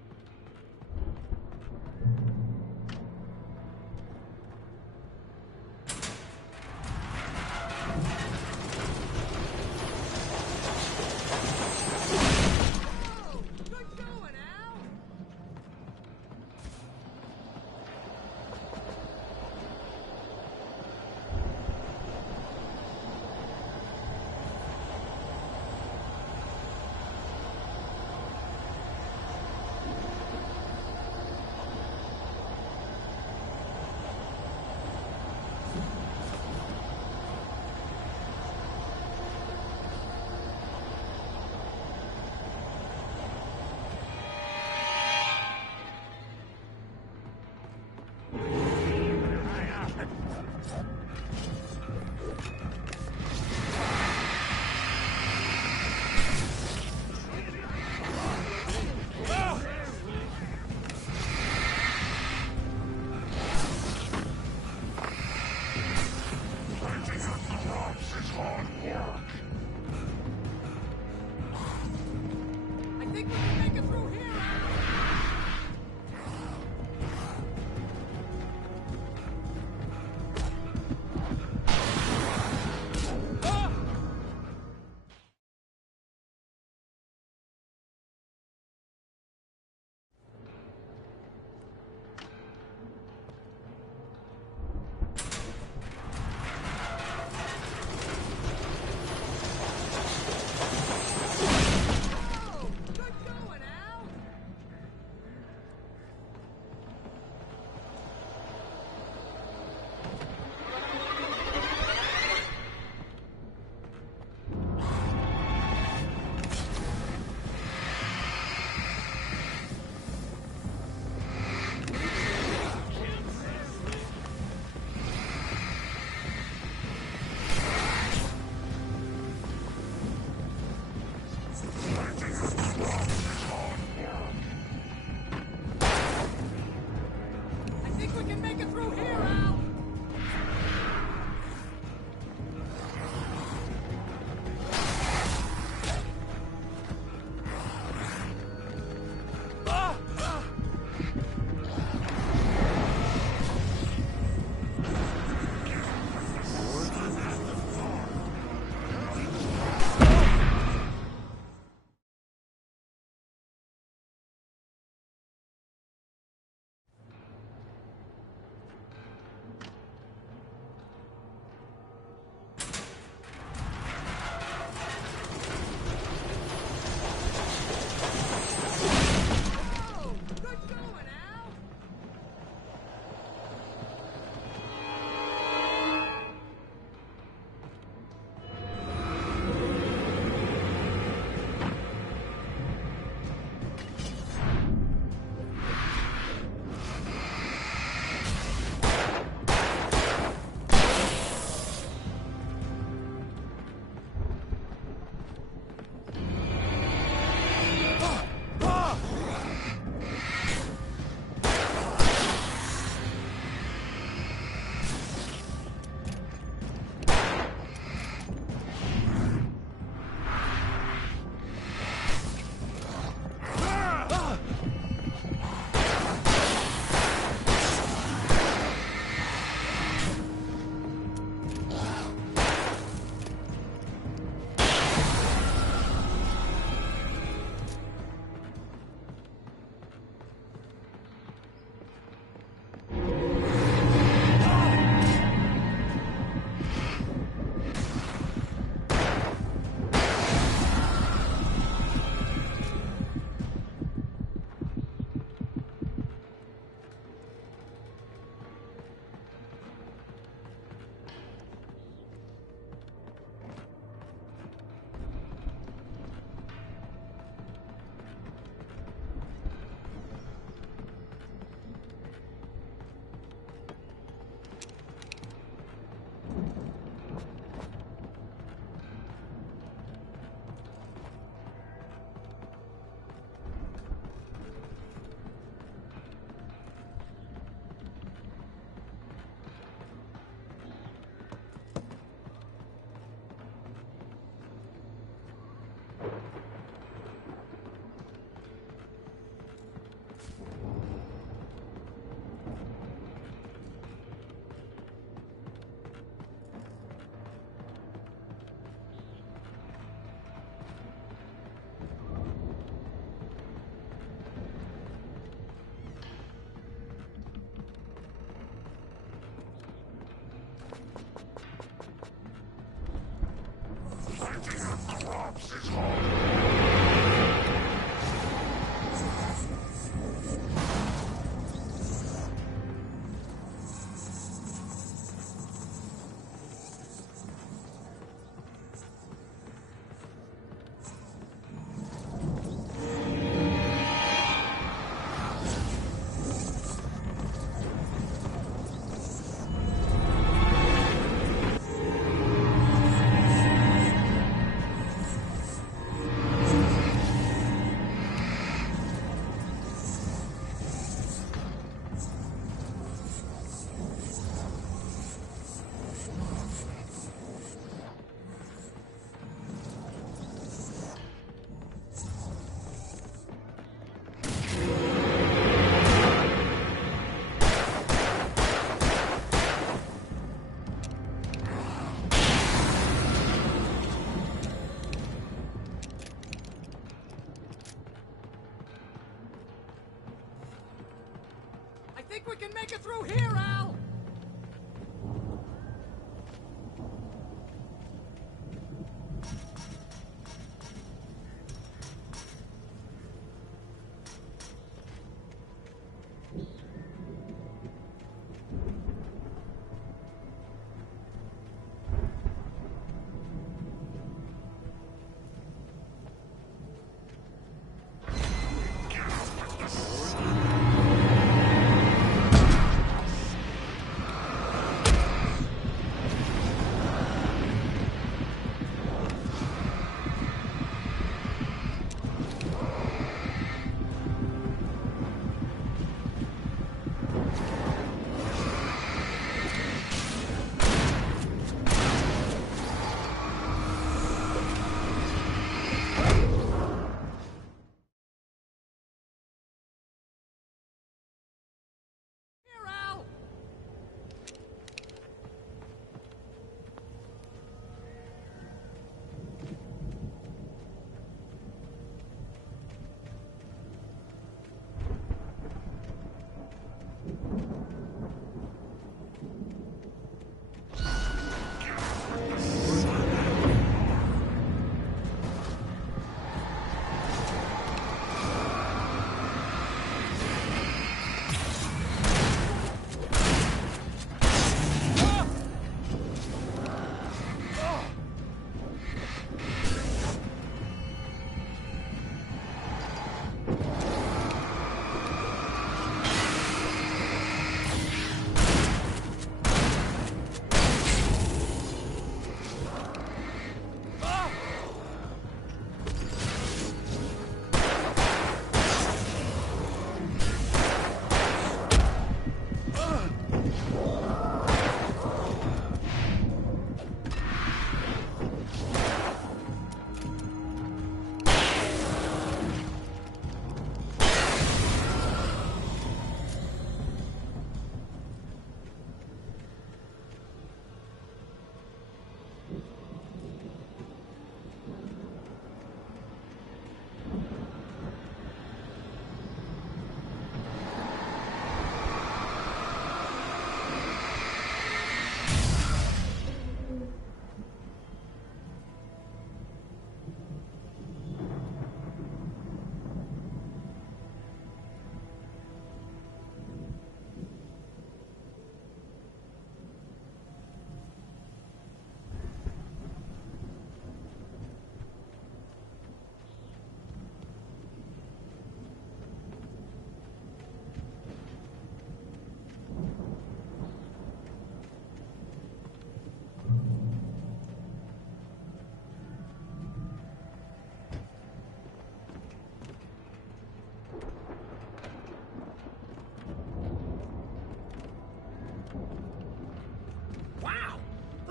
I think we can make it through here, Al!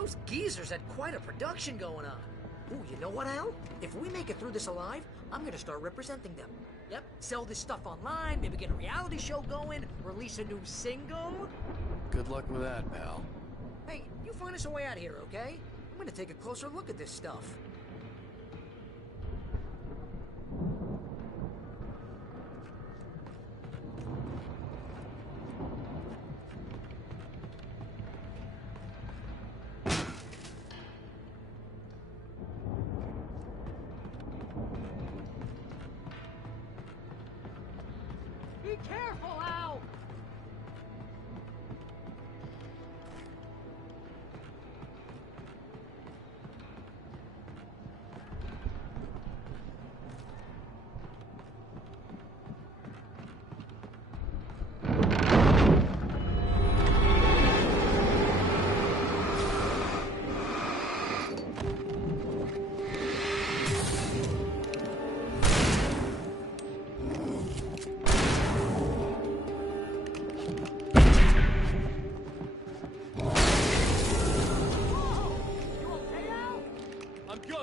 Those geezers had quite a production going on. Ooh, you know what, Al? If we make it through this alive, I'm gonna start representing them. Yep, sell this stuff online, maybe get a reality show going, release a new single. Good luck with that, pal. Hey, you find us a way out of here, okay? I'm gonna take a closer look at this stuff.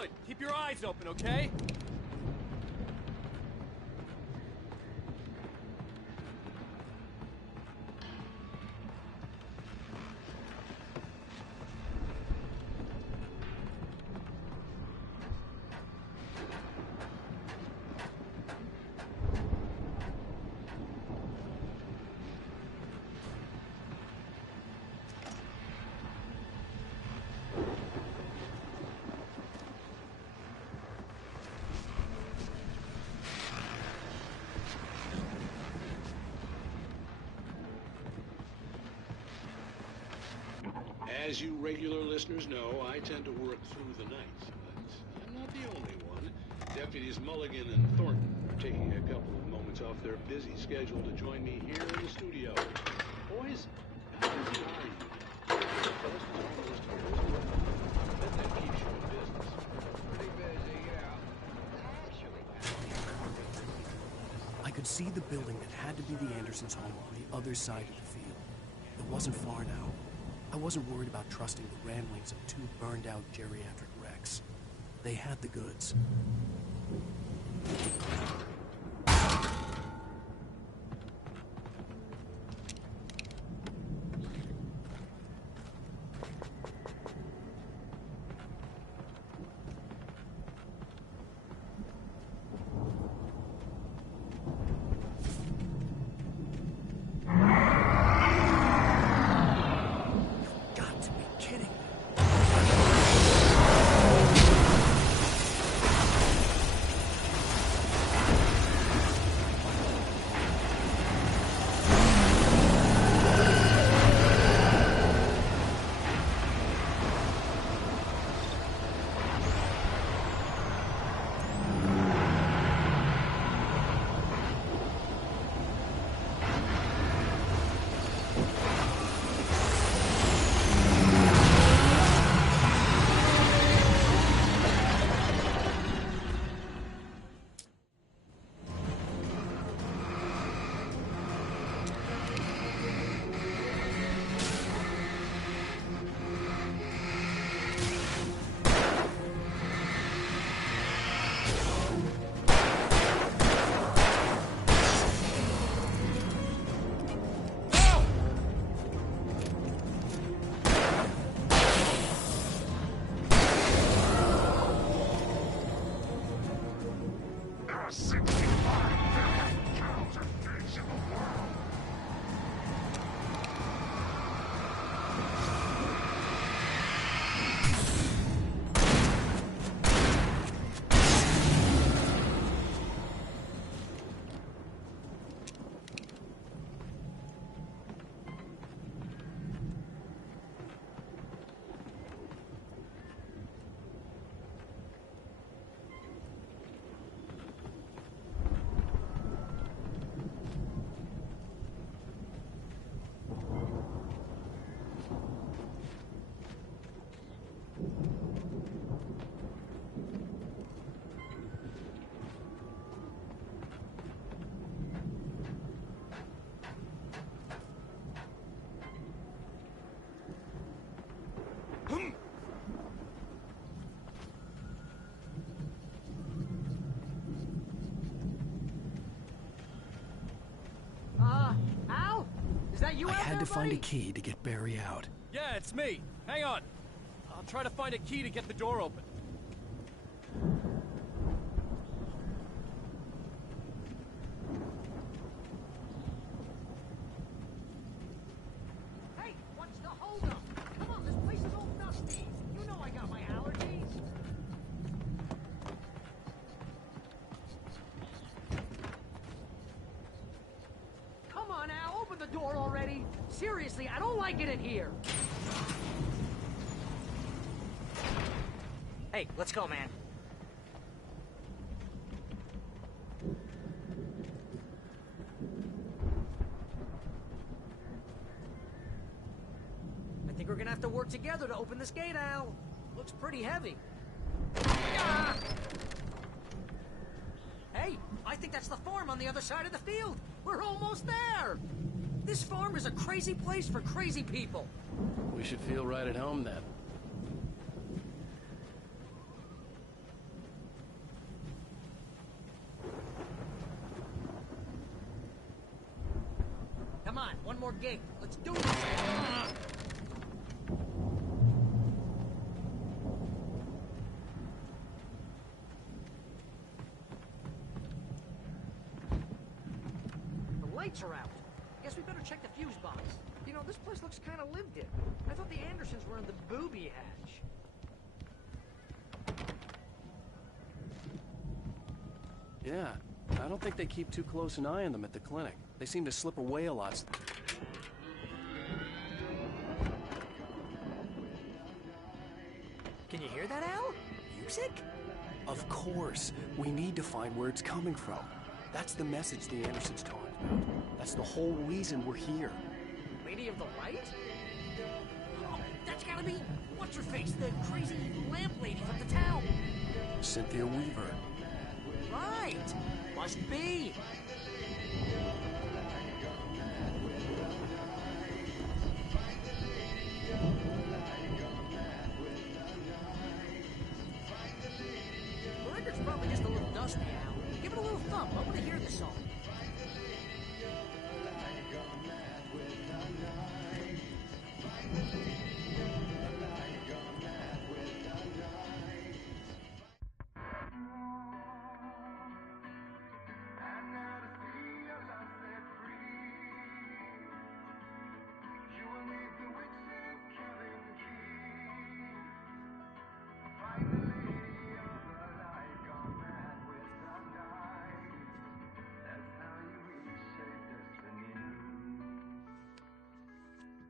good. Keep your eyes open, okay? As you regular listeners know, I tend to work through the night, but I'm not the only one. Deputies Mulligan and Thornton are taking a couple of moments off their busy schedule to join me here in the studio. Boys, how busy are you? First and foremost, here's the weather. I bet that keeps you in business. Pretty busy, yeah. I could see the building that had to be the Andersons' home on the other side of the field. It wasn't far now. I wasn't worried about trusting the ramblings of two burned-out geriatric wrecks. They had the goods. Al? Is that you I out had there, to find buddy? a key to get Barry out. Yeah, it's me. Hang on. I'll try to find a key to get the door open. Hey, what's the holdup? Come on, this place is all dusty. You know I got my allergies. Come on, Al, open the door already. Seriously, I don't like it in here. Hey, let's go, man. I think we're gonna have to work together to open this gate, Al. Looks pretty heavy. Ah! Hey, I think that's the farm on the other side of the field. We're almost there. This farm is a crazy place for crazy people. We should feel right at home then. gate. Let's do it. The lights are out. Guess we better check the fuse box. You know, this place looks kind of lived in. I thought the Andersons were in the booby hatch. Yeah, I don't think they keep too close an eye on them at the clinic. They seem to slip away a lot. Can you hear that, Al? Music? Of course. We need to find where it's coming from. That's the message the Andersons talked about. That's the whole reason we're here. Lady of the Light? Oh, that's gotta be... What's-her-face, the crazy lamp lady from the town. Cynthia Weaver. Right! Must be! The record's probably just a little dusty now. Give it a little thump. I want to hear the song.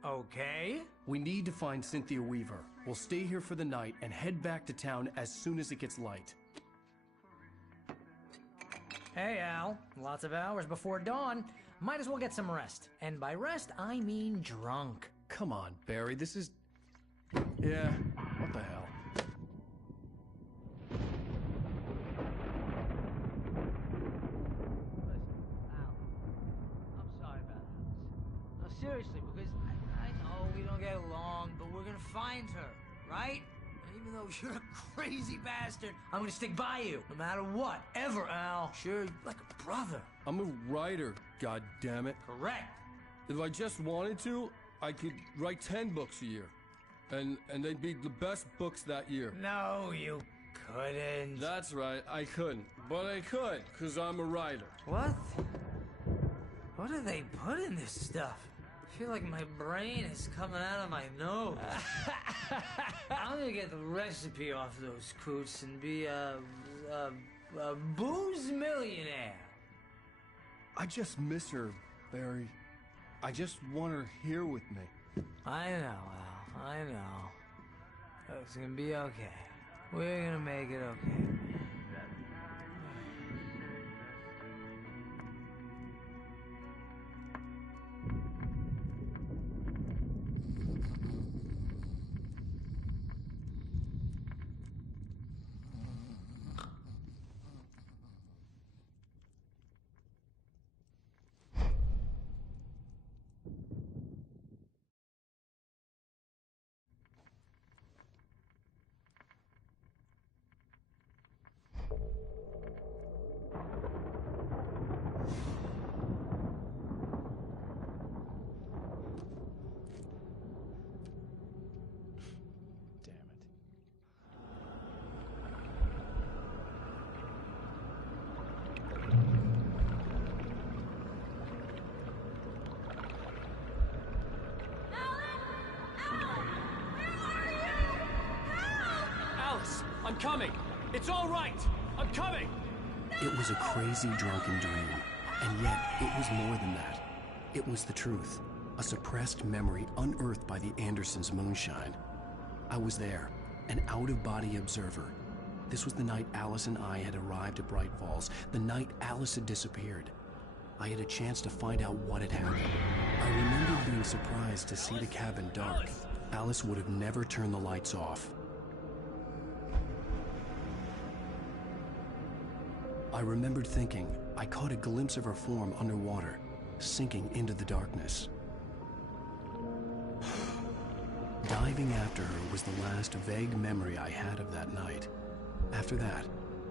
Okay. We need to find Cynthia Weaver. We'll stay here for the night and head back to town as soon as it gets light. Hey, Al. Lots of hours before dawn. Might as well get some rest. And by rest, I mean drunk. Come on, Barry, this is... Yeah, what the hell? Seriously, because I know we don't get along, but we're gonna find her, right? And even though you're a crazy bastard, I'm gonna stick by you, no matter what, ever, Al. Sure, like a brother. I'm a writer, goddammit. Correct. If I just wanted to, I could write 10 books a year. And they'd be the best books that year. No, you couldn't. That's right, I couldn't. But I could, because I'm a writer. What? What do they put in this stuff? I feel like my brain is coming out of my nose. I'm gonna get the recipe off those coots and be a booze millionaire. I just miss her, Barry. I just want her here with me. I know, Al. I know. It's gonna be okay. We're gonna make it okay. I'm coming! It's all right! I'm coming! It was a crazy drunken dream, and yet it was more than that. It was the truth, a suppressed memory unearthed by the Andersons' moonshine. I was there, an out-of-body observer. This was the night Alice and I had arrived at Bright Falls, the night Alice had disappeared. I had a chance to find out what had happened. I remember being surprised to see the cabin dark. Alice would have never turned the lights off. I remembered thinking I caught a glimpse of her form underwater, sinking into the darkness. Diving after her was the last vague memory I had of that night. After that,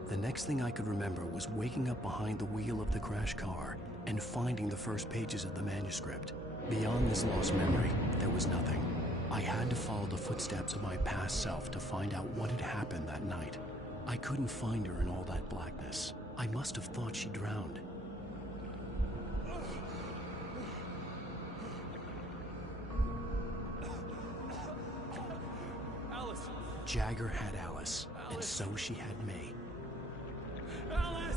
the next thing I could remember was waking up behind the wheel of the crash car and finding the first pages of the manuscript. Beyond this lost memory, there was nothing. I had to follow the footsteps of my past self to find out what had happened that night. I couldn't find her in all that blackness. I must have thought she drowned. Alice! Jagger had Alice, and so she had me. Alice!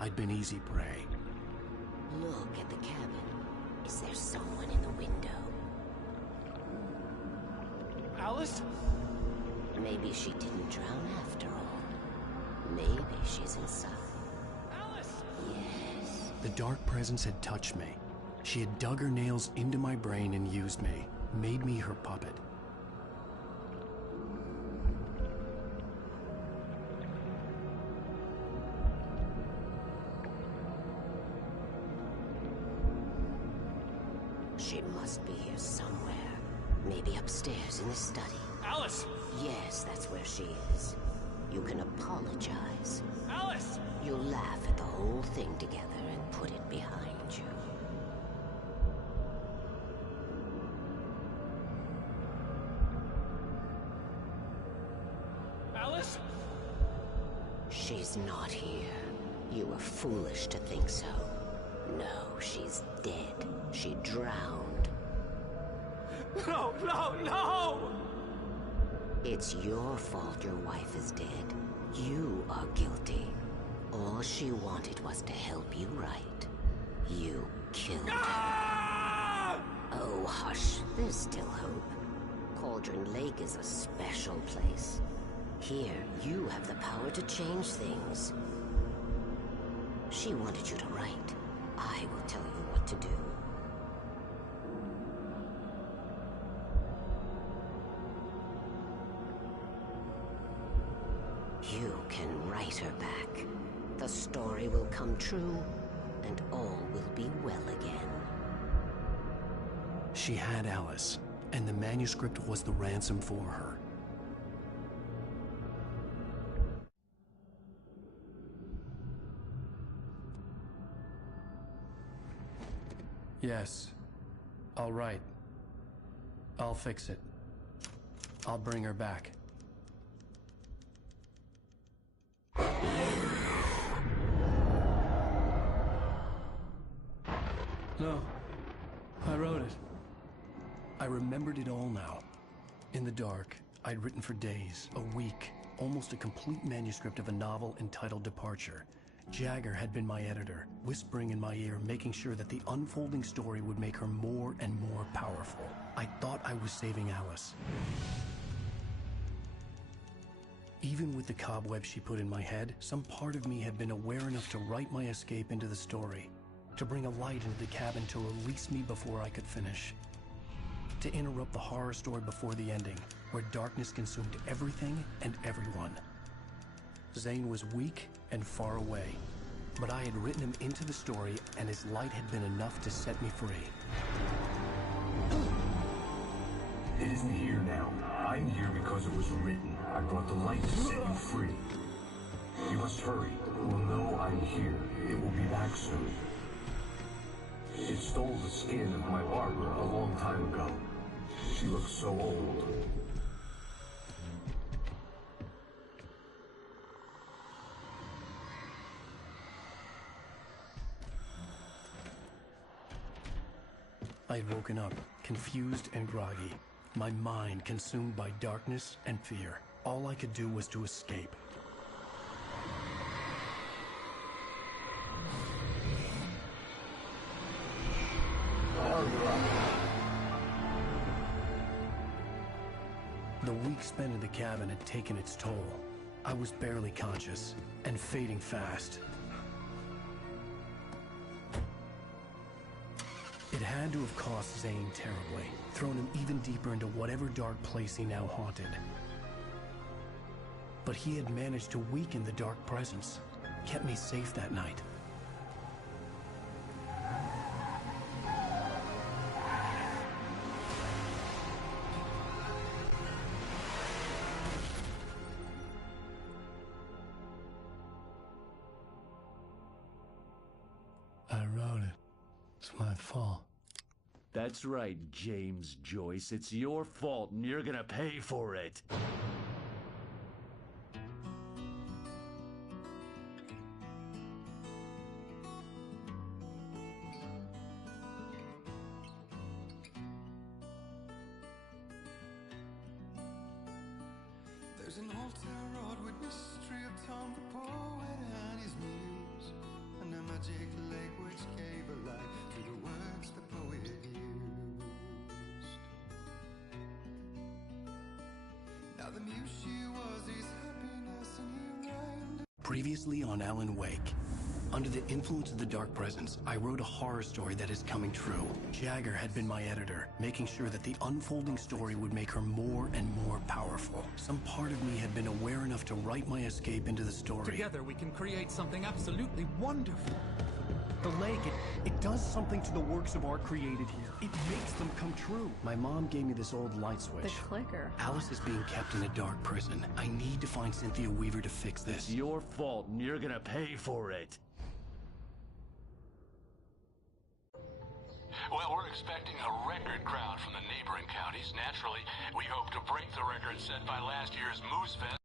I'd been easy prey. Look at the cabin. Is there someone in the window? Alice? Maybe she didn't drown after all. Maybe she's inside. Alice! Yes. The dark presence had touched me. She had dug her nails into my brain and used me, made me her puppet. She must be here somewhere. Maybe upstairs in the study. Alice! Yes, that's where she is. You can apologize. Alice! You'll laugh at the whole thing together and put it behind you. Alice? She's not here. You were foolish to think so. No, she's dead. She drowned. No, no, no! It's your fault your wife is dead. You are guilty. All she wanted was to help you right. You killed her. Oh, hush. There's still hope. Cauldron Lake is a special place. Here, you have the power to change things. She wanted you to write. I will tell you what to do. You can write her back. The story will come true, and all will be well again. She had Alice, and the manuscript was the ransom for her. Yes. All right. I'll fix it. I'll bring her back. No. I wrote it. I remembered it all now. In the dark, I'd written for days, a week, almost a complete manuscript of a novel entitled Departure. Jagger had been my editor, whispering in my ear, making sure that the unfolding story would make her more and more powerful. I thought I was saving Alice. Even with the cobwebs she put in my head, some part of me had been aware enough to write my escape into the story, to bring a light into the cabin to release me before I could finish, to interrupt the horror story before the ending, where darkness consumed everything and everyone. Zane was weak and far away, but I had written him into the story, and his light had been enough to set me free. It isn't here now. I'm here because it was written. I brought the light to set you free. You must hurry. It will know I'm here. It will be back soon. It stole the skin of my Barbara a long time ago. She looks so old. I had woken up, confused and groggy, my mind consumed by darkness and fear. All I could do was to escape. The week spent in the cabin had taken its toll. I was barely conscious, and fading fast. It had to have cost Zane terribly, thrown him even deeper into whatever dark place he now haunted. But he had managed to weaken the dark presence, kept me safe that night. It's my fault. That's right, James Joyce. It's your fault, and you're gonna pay for it. There's an old town road with mystery of Tom the poet and his muse, and a magic lake which gave a life to the words the poet used. Now the muse she was his happiness, and he reigned. Previously on Alan Wake. Under the influence of the Dark Presence, I wrote a horror story that is coming true. Jagger had been my editor, making sure that the unfolding story would make her more and more powerful. Some part of me had been aware enough to write my escape into the story. Together we can create something absolutely wonderful. The lake, it does something to the works of art created here. It makes them come true. My mom gave me this old light switch. The clicker. Alice is being kept in a dark prison. I need to find Cynthia Weaver to fix this. It's your fault, and you're gonna pay for it. Well, we're expecting a record crowd from the neighboring counties. Naturally, we hope to break the record set by last year's Moose Fest.